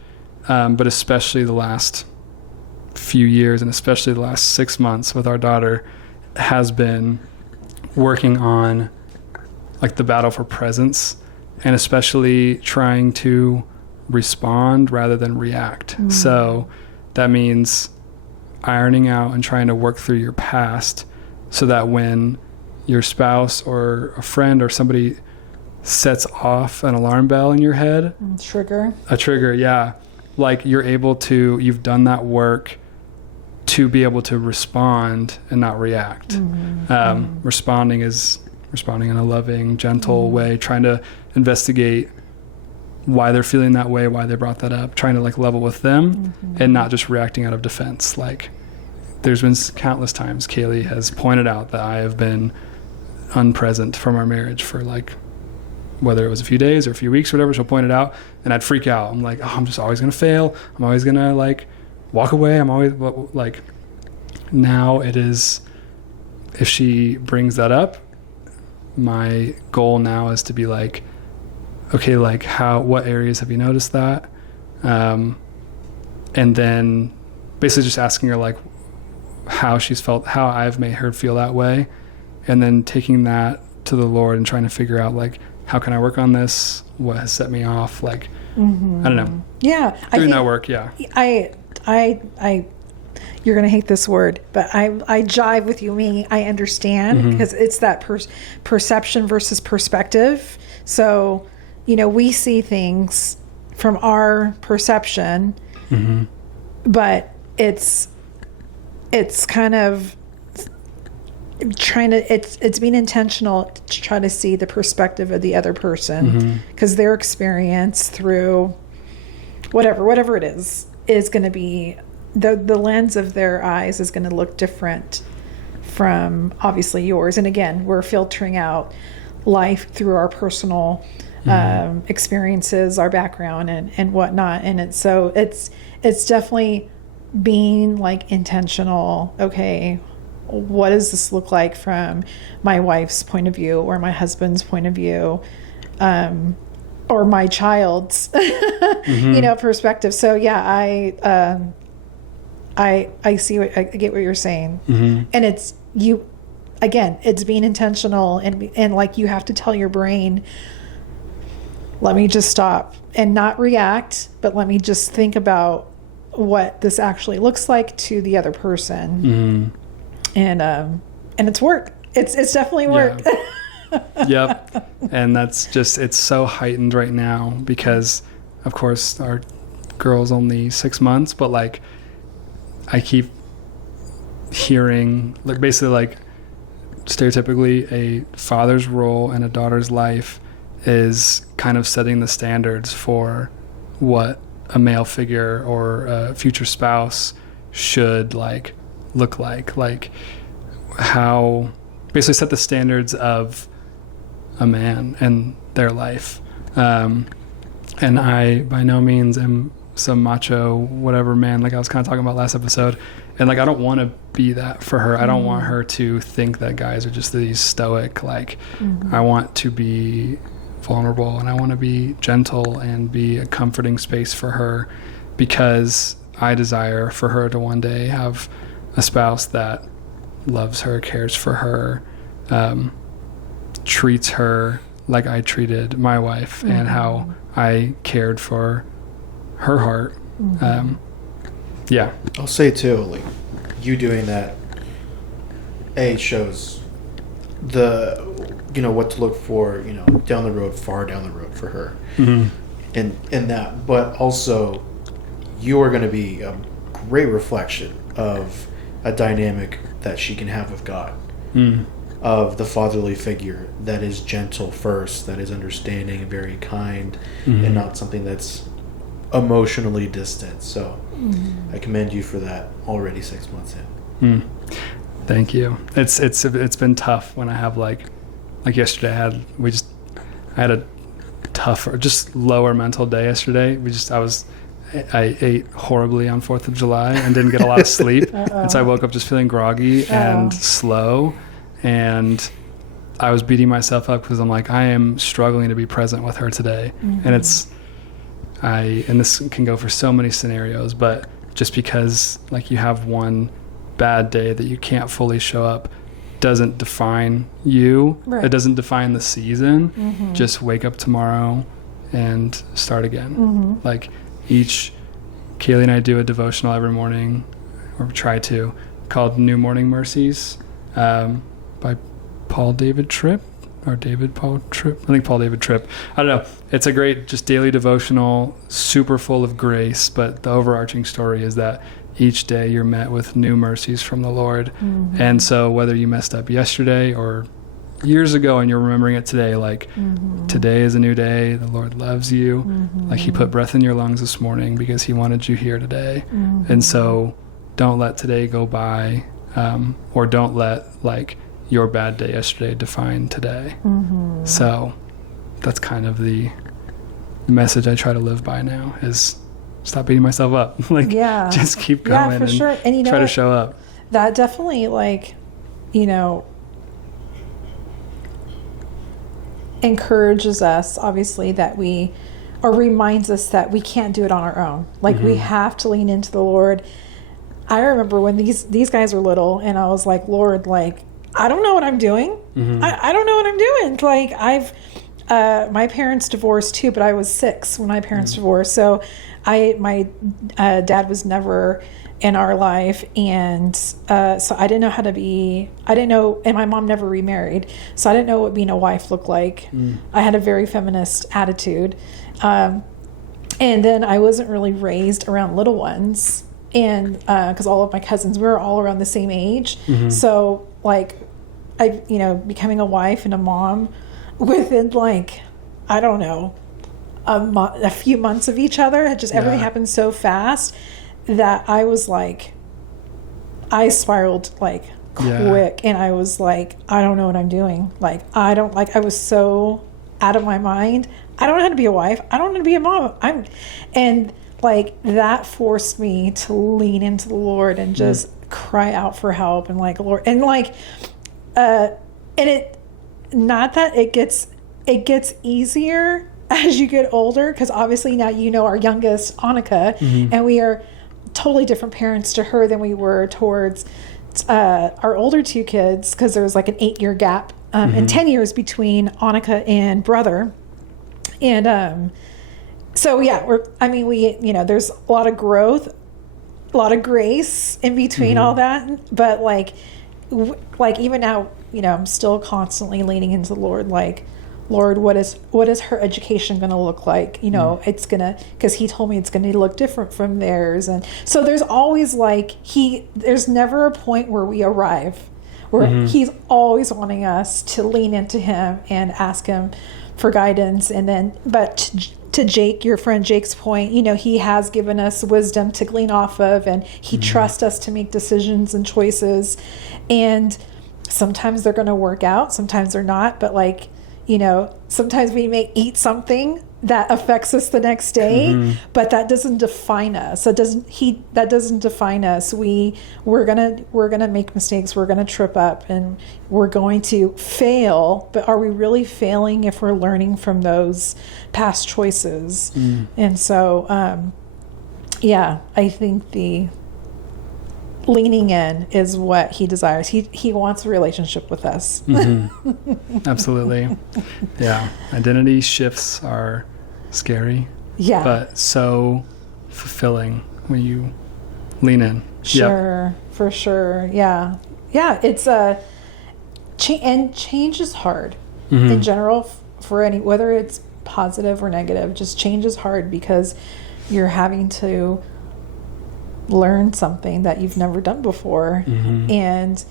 but especially the last few years, and especially the last 6 months with our daughter, has been working on, like, the battle for presence, and especially trying to respond rather than react. So that means ironing out and trying to work through your past, so that when your spouse or a friend or somebody sets off an alarm bell in your head, a trigger, yeah, like, you've done that work to be able to respond and not react. Responding is responding in a loving, gentle way, trying to investigate why they're feeling that way, why they brought that up, trying to, like, level with them, and not just reacting out of defense. Like, there's been countless times Kaylee has pointed out that I have been unpresent from our marriage for, like, whether it was a few days or a few weeks or whatever, she'll point it out, and I'd freak out. I'm like, oh, I'm just always going to fail. I'm always going to, like, walk away. I'm always like, now it is, if she brings that up, my goal now is to be like, okay, like what areas have you noticed that? And then basically just asking her like how she's felt, how I've made her feel that way. And then taking that to the Lord and trying to figure out like, how can I work on this? What has set me off? Like, I don't know. Yeah. Doing that work. Yeah. You're going to hate this word, but I jive with you, meaning I understand, because it's that perception versus perspective. So, we see things from our perception, but it's kind of it's being intentional to try to see the perspective of the other person, because their experience through whatever it is going to be, the lens of their eyes is going to look different from obviously yours. And again, we're filtering out life through our personal experiences, our background and whatnot. And it's definitely being like intentional. Okay, what does this look like from my wife's point of view, or my husband's point of view, or my child's, perspective. So yeah, I see I get what you're saying. And it's being intentional and like, you have to tell your brain, let me just stop and not react, but let me just think about what this actually looks like to the other person. And it's work. It's definitely work. Yeah. Yep. And that's just, it's so heightened right now because of course our girl's only 6 months, but like, I keep hearing like basically like stereotypically a father's role in a daughter's life is kind of setting the standards for what a male figure or a future spouse should like look like how basically set the standards of a man and their life. And I by no means am some macho whatever man, like I was kind of talking about last episode, and like I don't want to be that for her. I don't want her to think that guys are just these stoic, like I want to be vulnerable and I want to be gentle and be a comforting space for her, because I desire for her to one day have a spouse that loves her, cares for her, treats her like I treated my wife and how I cared for her heart. Yeah. I'll say too, like you doing that, shows the, what to look for, down the road, far down the road for her. In that, but also you are going to be a great reflection of a dynamic that she can have with God, of the fatherly figure that is gentle first, that is understanding and very kind, and not something that's emotionally distant. So I commend you for that already 6 months in. Thank you. It's been tough when I have like yesterday I had a tough or just lower mental day yesterday. I ate horribly on 4th of July and didn't get a lot of sleep. And so I woke up just feeling groggy and slow, and I was beating myself up because I'm like, I am struggling to be present with her today. And and this can go for so many scenarios, but just because like you have one bad day that you can't fully show up doesn't define you. Right. It doesn't define the season. Just wake up tomorrow and start again. Like Kaylee and I do a devotional every morning, or try to, called New Morning Mercies, by Paul David Tripp. Or Paul Tripp. I think Paul David Tripp. I don't know. It's a great just daily devotional, super full of grace, but the overarching story is that each day you're met with new mercies from the Lord. And so whether you messed up yesterday or years ago and you're remembering it today, like today is a new day. The Lord loves you. Like he put breath in your lungs this morning because he wanted you here today. And so don't let today go by, or don't let like your bad day yesterday define today. So that's kind of the message I try to live by now, is stop beating myself up. Like, Yeah. just keep Yeah, going for and sure. And you know try to what? show up. That definitely, like, you know, encourages us, obviously, that we, or reminds us that we can't do it on our own. Like, we have to lean into the Lord. I remember when these guys were little, and I was like, Lord, like, I don't know what I'm doing. I don't know what I'm doing. Like, my parents divorced too, but I was 6 when my parents divorced. So my dad was never in our life. And so I didn't know how to be, and my mom never remarried. So I didn't know what being a wife looked like. I had a very feminist attitude. And then I wasn't really raised around little ones. And because all of my cousins, we were all around the same age. So like, becoming a wife and a mom within, like, I don't know, a few months of each other. It just, everything happened so fast that I was like, I spiraled like quick, and I was like, I don't know what I'm doing. Like, I was so out of my mind. I don't know how to be a wife. I don't know how to be a mom. And like, that forced me to lean into the Lord and just cry out for help, and like, Lord, and like, and it, not that it gets easier as you get older, because obviously now our youngest, Annika, and we are totally different parents to her than we were towards our older 2 kids, because there was like an 8-year gap and 10 years between Annika and brother. And so yeah, there's a lot of growth, a lot of grace in between all that, but like even now, I'm still constantly leaning into the Lord, like, Lord, what is her education going to look like? It's going to, because he told me it's going to look different from theirs. And so there's always like, there's never a point where we arrive, where he's always wanting us to lean into him and ask him for guidance. And then, but to Jake, your friend Jake's point, he has given us wisdom to glean off of, and he trusts us to make decisions and choices. And sometimes they're going to work out, sometimes they're not. But like, sometimes we may eat something that affects us the next day, but that doesn't define us. That doesn't define us. We're gonna make mistakes. We're gonna trip up, and we're going to fail. But are we really failing if we're learning from those past choices? And so, I think the leaning in is what he desires. He wants a relationship with us. Absolutely. Yeah. Identity shifts are scary, but so fulfilling when you lean in. Sure. For sure. Yeah. It's and change is hard in general for whether it's positive or negative. Just change is hard because you're having to learn something that you've never done before. And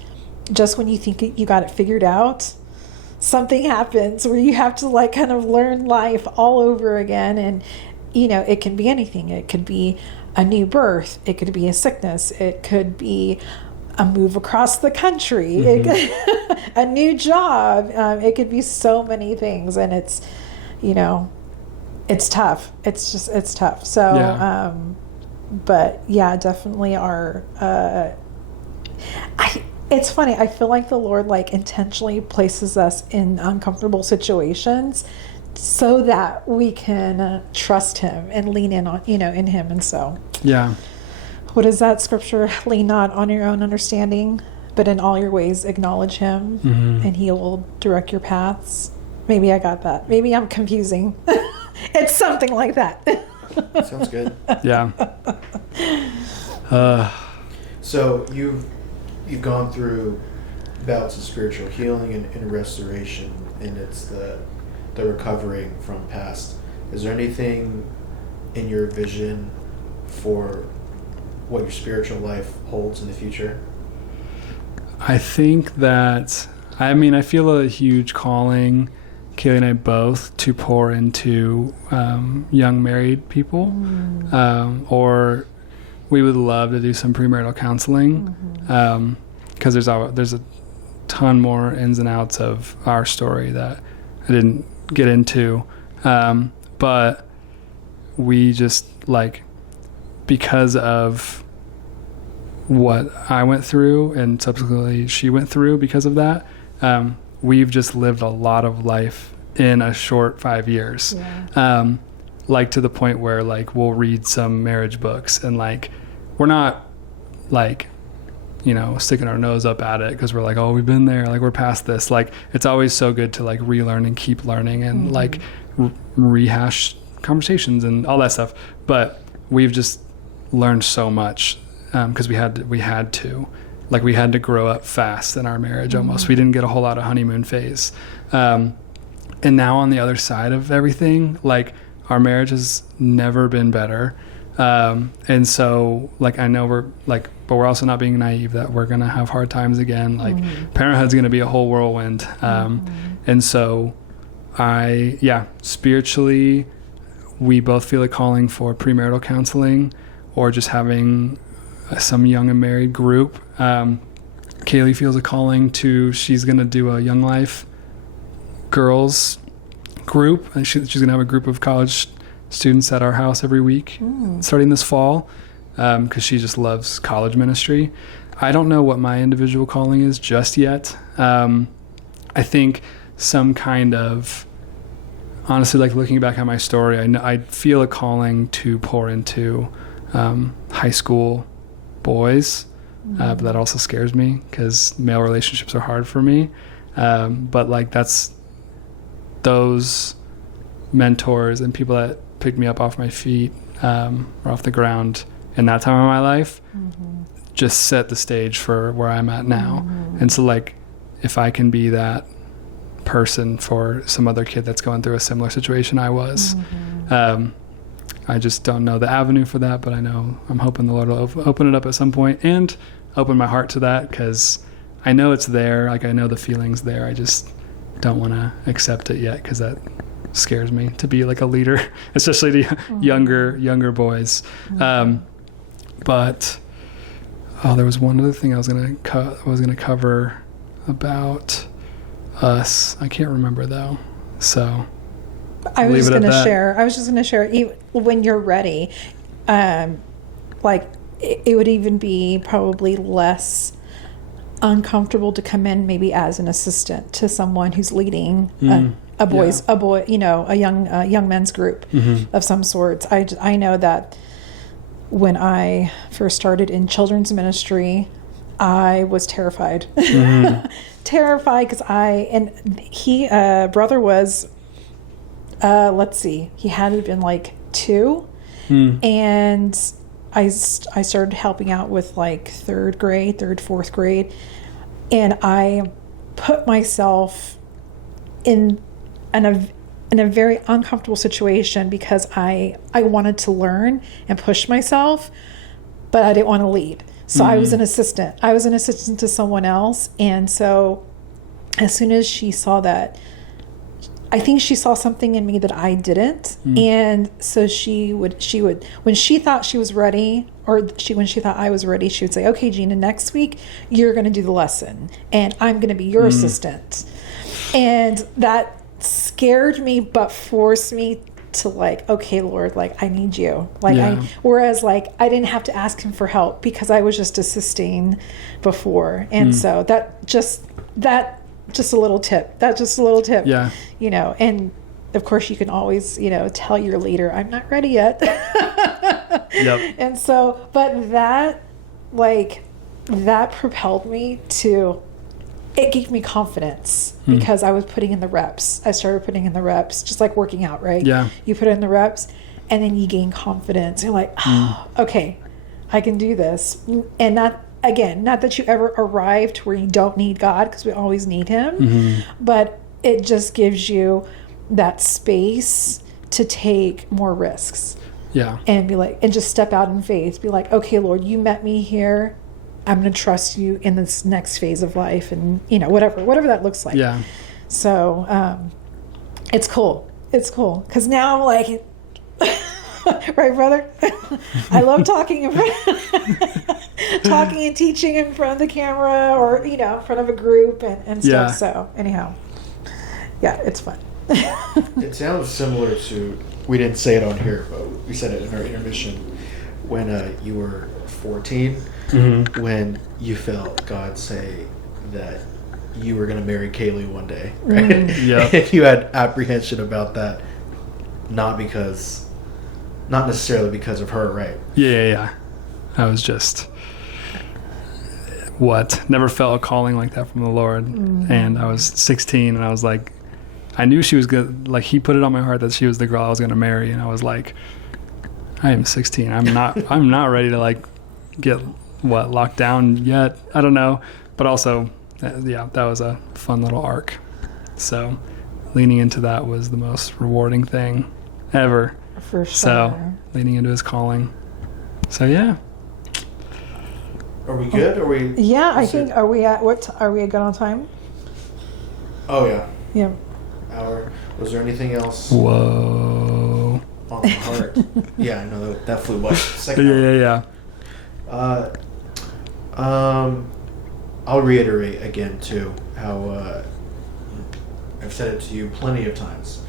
just when you think you got it figured out, something happens where you have to like kind of learn life all over again. And it can be anything. It could be a new birth, it could be a sickness, it could be a move across the country, a new job, it could be so many things. And it's it's tough. It's tough. So but yeah, definitely it's funny. I feel like the Lord like intentionally places us in uncomfortable situations so that we can trust him and lean in on, in him. And so, what is that scripture? Lean not on your own understanding, but in all your ways acknowledge him, and he will direct your paths. Maybe I got that. Maybe I'm confusing. It's something like that. Sounds good. Yeah. So you've gone through bouts of spiritual healing and restoration, and it's the recovering from past. Is there anything in your vision for what your spiritual life holds in the future? I think that, I feel a huge calling, Kaylee and I both, to pour into young married people, or we would love to do some premarital counseling, because there's a ton more ins and outs of our story that I didn't get into, but we just like because of what I went through and subsequently she went through because of that, we've just lived a lot of life in a short 5 years. Yeah. Like to the point where like we'll read some marriage books and like we're not like, you know, sticking our nose up at it because we're like, oh, we've been there, like we're past this. Like it's always so good to like relearn and keep learning and like rehash conversations and all that stuff. But we've just learned so much because we had to grow up fast in our marriage. Almost we didn't get a whole lot of honeymoon phase, and now on the other side of everything, like our marriage has never been better. And so like I know we're like, but we're also not being naive that we're gonna have hard times again. Like parenthood's gonna be a whole whirlwind. And so spiritually we both feel a calling for premarital counseling or just having some young and married group. Kaylee feels a calling she's gonna do a Young Life girls group, and she's gonna have a group of college students at our house every week starting this fall, because she just loves college ministry. I don't know what my individual calling is just yet. I think some kind of, honestly, like looking back at my story, I feel a calling to pour into high school boys, but that also scares me because male relationships are hard for me. But like those mentors and people that picked me up off my feet or off the ground in that time of my life just set the stage for where I'm at now. And so like if I can be that person for some other kid that's going through a similar situation I was, I just don't know the avenue for that, but I know I'm hoping the Lord will open it up at some point and open my heart to that, because I know it's there. Like I know the feeling's there. I just don't want to accept it yet because that scares me to be like a leader, especially to younger boys. But there was one other thing I was gonna cover about us. I can't remember though. So I was just going to share when you're ready, like it would even be probably less uncomfortable to come in maybe as an assistant to someone who's leading a young men's group of some sorts. I know that when I first started in children's ministry, I was terrified. Terrified because brother was, he had been like 2, and I started helping out with like 3rd, 4th grade, and I put myself in a very uncomfortable situation because I wanted to learn and push myself, but I didn't want to lead. So I was an assistant. I was an assistant to someone else. And so as soon as she saw that, I think she saw something in me that I didn't. And so she would, when she thought she was ready, when she thought I was ready, she would say, okay, Gina, next week you're going to do the lesson and I'm going to be your assistant. And that scared me, but forced me to like, okay, Lord, like I need you. Like whereas like I didn't have to ask him for help because I was just assisting before. And so just a little tip. That's just a little tip. Yeah. You know, and of course you can always, tell your leader, I'm not ready yet. Yep. And so, but that propelled me to, it gave me confidence because I was putting in the reps. I started putting in the reps, just like working out, right? Yeah. You put in the reps and then you gain confidence. You're like, okay, I can do this. And not that you ever arrive to where you don't need God, because we always need him, but it just gives you that space to take more risks. Yeah. And be like, and just step out in faith. Be like, okay, Lord, you met me here. I'm going to trust you in this next phase of life, and whatever that looks like. Yeah. So, it's cool. It's cool. 'Cause now I'm like, right, brother? I love talking and teaching in front of the camera, or, in front of a group and stuff. Yeah. So anyhow, yeah, it's fun. It sounds similar to, we didn't say it on here, but we said it in our intermission, when you were 14, Mm-hmm. when you felt God say that you were going to marry Kaylee one day, right? Yeah. And you had apprehension about that, not necessarily because of her, right? Yeah. I was just never felt a calling like that from the Lord. And I was 16 and I was like, I knew she was good. Like, he put it on my heart that she was the girl I was going to marry. And I was like, I am 16. I'm not ready to like get locked down yet. I don't know. But also, that was a fun little arc. So leaning into that was the most rewarding thing ever. For sure. So leaning into his calling. So yeah. Are we good? Are we? Yeah, I is think. it- Are we good on time? Oh yeah, Yeah. hour. Was there anything else Whoa. on the heart? Yeah, I know that flew by. Second. Yeah. I'll reiterate again too how I've said it to you plenty of times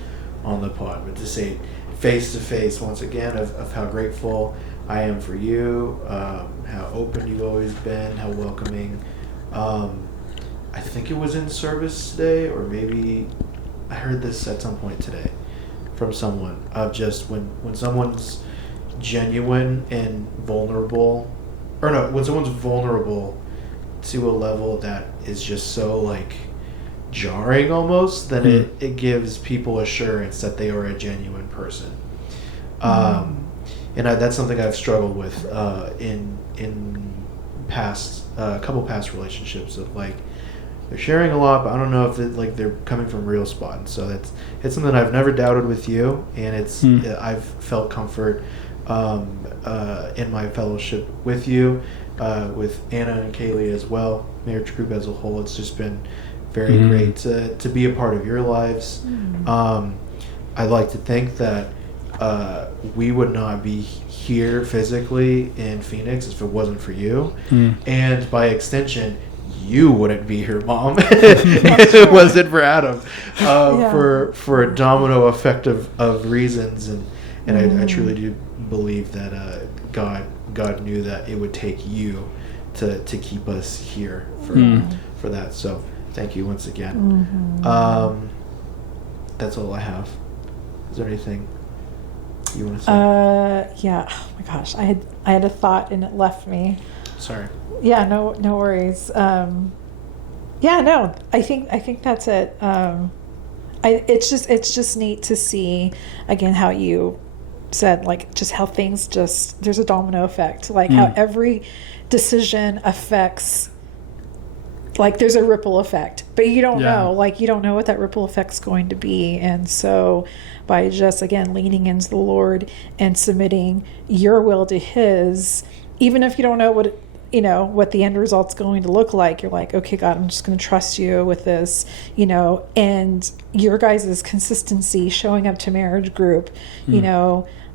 on the pod, but to say face to face once again of how grateful I am for you, how open you've always been, how welcoming. I think it was in service today, or maybe I heard this at some point today from someone of just when someone's genuine and vulnerable, or no, when someone's vulnerable to a level that is just so like jarring almost, then it gives people assurance that they are a genuine person. And that's something I've struggled with in past couple past relationships of like they're sharing a lot, but I don't know if they're coming from a real spot. And so it's something I've never doubted with you, and I've felt comfort in my fellowship with you, with Anna and Kaylee as well, marriage group as a whole. It's just been very great to be a part of your lives. I'd like to think that we would not be here physically in Phoenix if it wasn't for you, and by extension, you wouldn't be here, Mom, if it wasn't for Adam, for a domino effect of reasons, and I truly do believe that God knew that it would take you to keep us here for that. So thank you once again. That's all I have. Is there anything you want to say? Yeah. Oh my gosh, I had a thought and it left me. Sorry. Yeah, no worries. Yeah, no, I think that's it. It's just neat to see again how you said, like, just how things there's a domino effect, like how every decision affects, like there's a ripple effect, but you don't know what that ripple effect's going to be. And so by just again leaning into the Lord and submitting your will to his, even if you don't know what the end result's going to look like, you're like, okay, God, I'm just going to trust you with this, and your guys' consistency showing up to marriage group,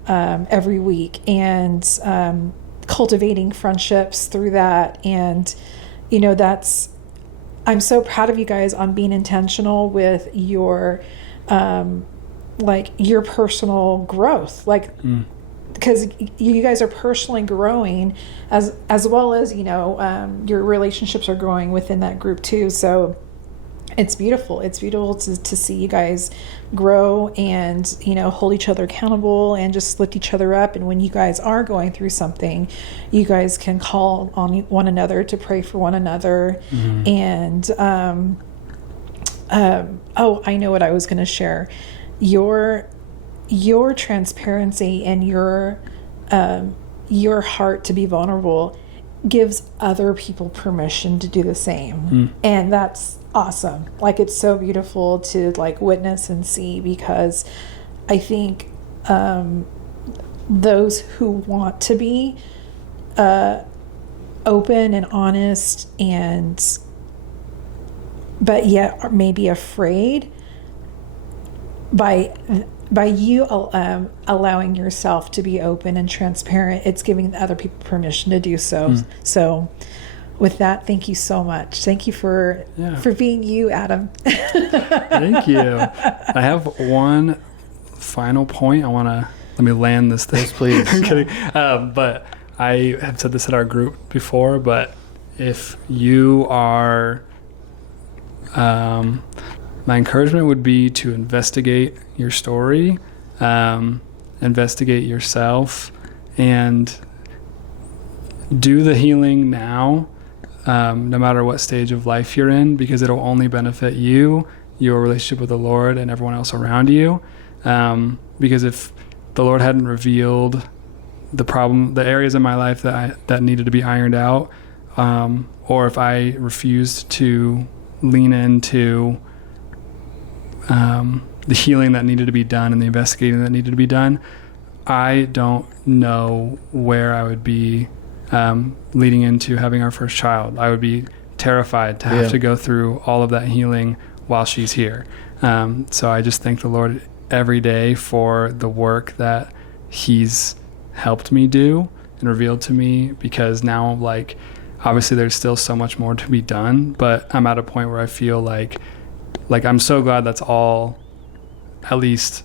every week, and cultivating friendships through that. And, I'm so proud of you guys on being intentional with your, your personal growth, because you guys are personally growing as well as your relationships are growing within that group too. So it's beautiful to see you guys grow and hold each other accountable and just lift each other up. And when you guys are going through something, you guys can call on one another to pray for one another. And I know what I was going to share. Your transparency and your heart to be vulnerable gives other people permission to do the same. And that's awesome. Like, it's so beautiful to witness and see, because I think those who want to be open and honest but yet are maybe afraid, by you allowing yourself to be open and transparent, it's giving other people permission to do so. So with that, thank you so much. Thank you for being you, Adam. Thank you. I have one final point I want to let me land this thing. Yes, please. I'm kidding. But I have said this at our group before, but if you are, my encouragement would be to investigate your story, investigate yourself, and do the healing now, no matter what stage of life you're in, because it'll only benefit you, your relationship with the Lord, and everyone else around you. Because if the Lord hadn't revealed the areas in my life that needed to be ironed out, or if I refused to lean into the healing that needed to be done and the investigating that needed to be done, I don't know where I would be leading into having our first child. I would be terrified to have to go through all of that healing while she's here. So I just thank the Lord every day for the work that he's helped me do and revealed to me, because now, like, obviously there's still so much more to be done, but I'm at a point where I feel like I'm so glad that's all at least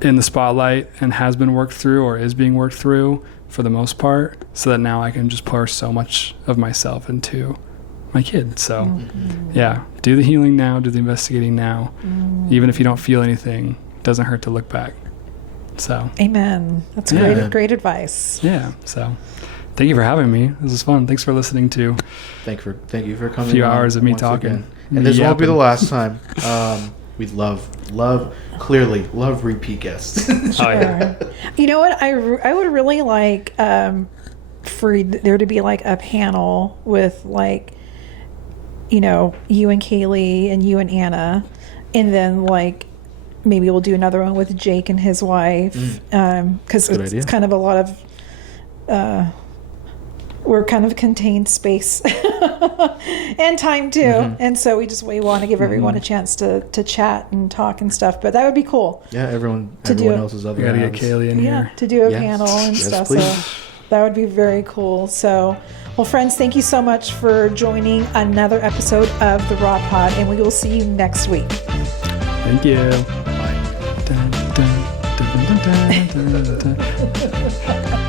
in the spotlight and has been worked through or is being worked through for the most part, so that now I can just pour so much of myself into my kid. So yeah, do the healing now, do the investigating now. Even if you don't feel anything, it doesn't hurt to look back. So Amen. That's great advice. yeah, so thank you for having me. This was fun. Thanks for listening to Thank you for coming. a few on hours of me once talking. again. And this won't be the Yapping. last time. We love repeat guests. Oh yeah. You know what? I would really like for there to be like a panel with, like, you know, you and Kaylee and you and Anna, and then like maybe we'll do another one with Jake and his wife, because Good idea. it's kind of a lot of we're kind of contained space and time too, and so we want to give everyone a chance to chat and talk and stuff. But that would be cool. Yeah, everyone do it. else's other We gotta get halves. Kaylee in Yeah, here. to do a Yes. panel and Yes, stuff. please. So that would be very cool. So, well, friends, thank you so much for joining another episode of the Raw Pod, and we will see you next week. Thank you. Bye. Dun, dun, dun, dun, dun, dun, dun.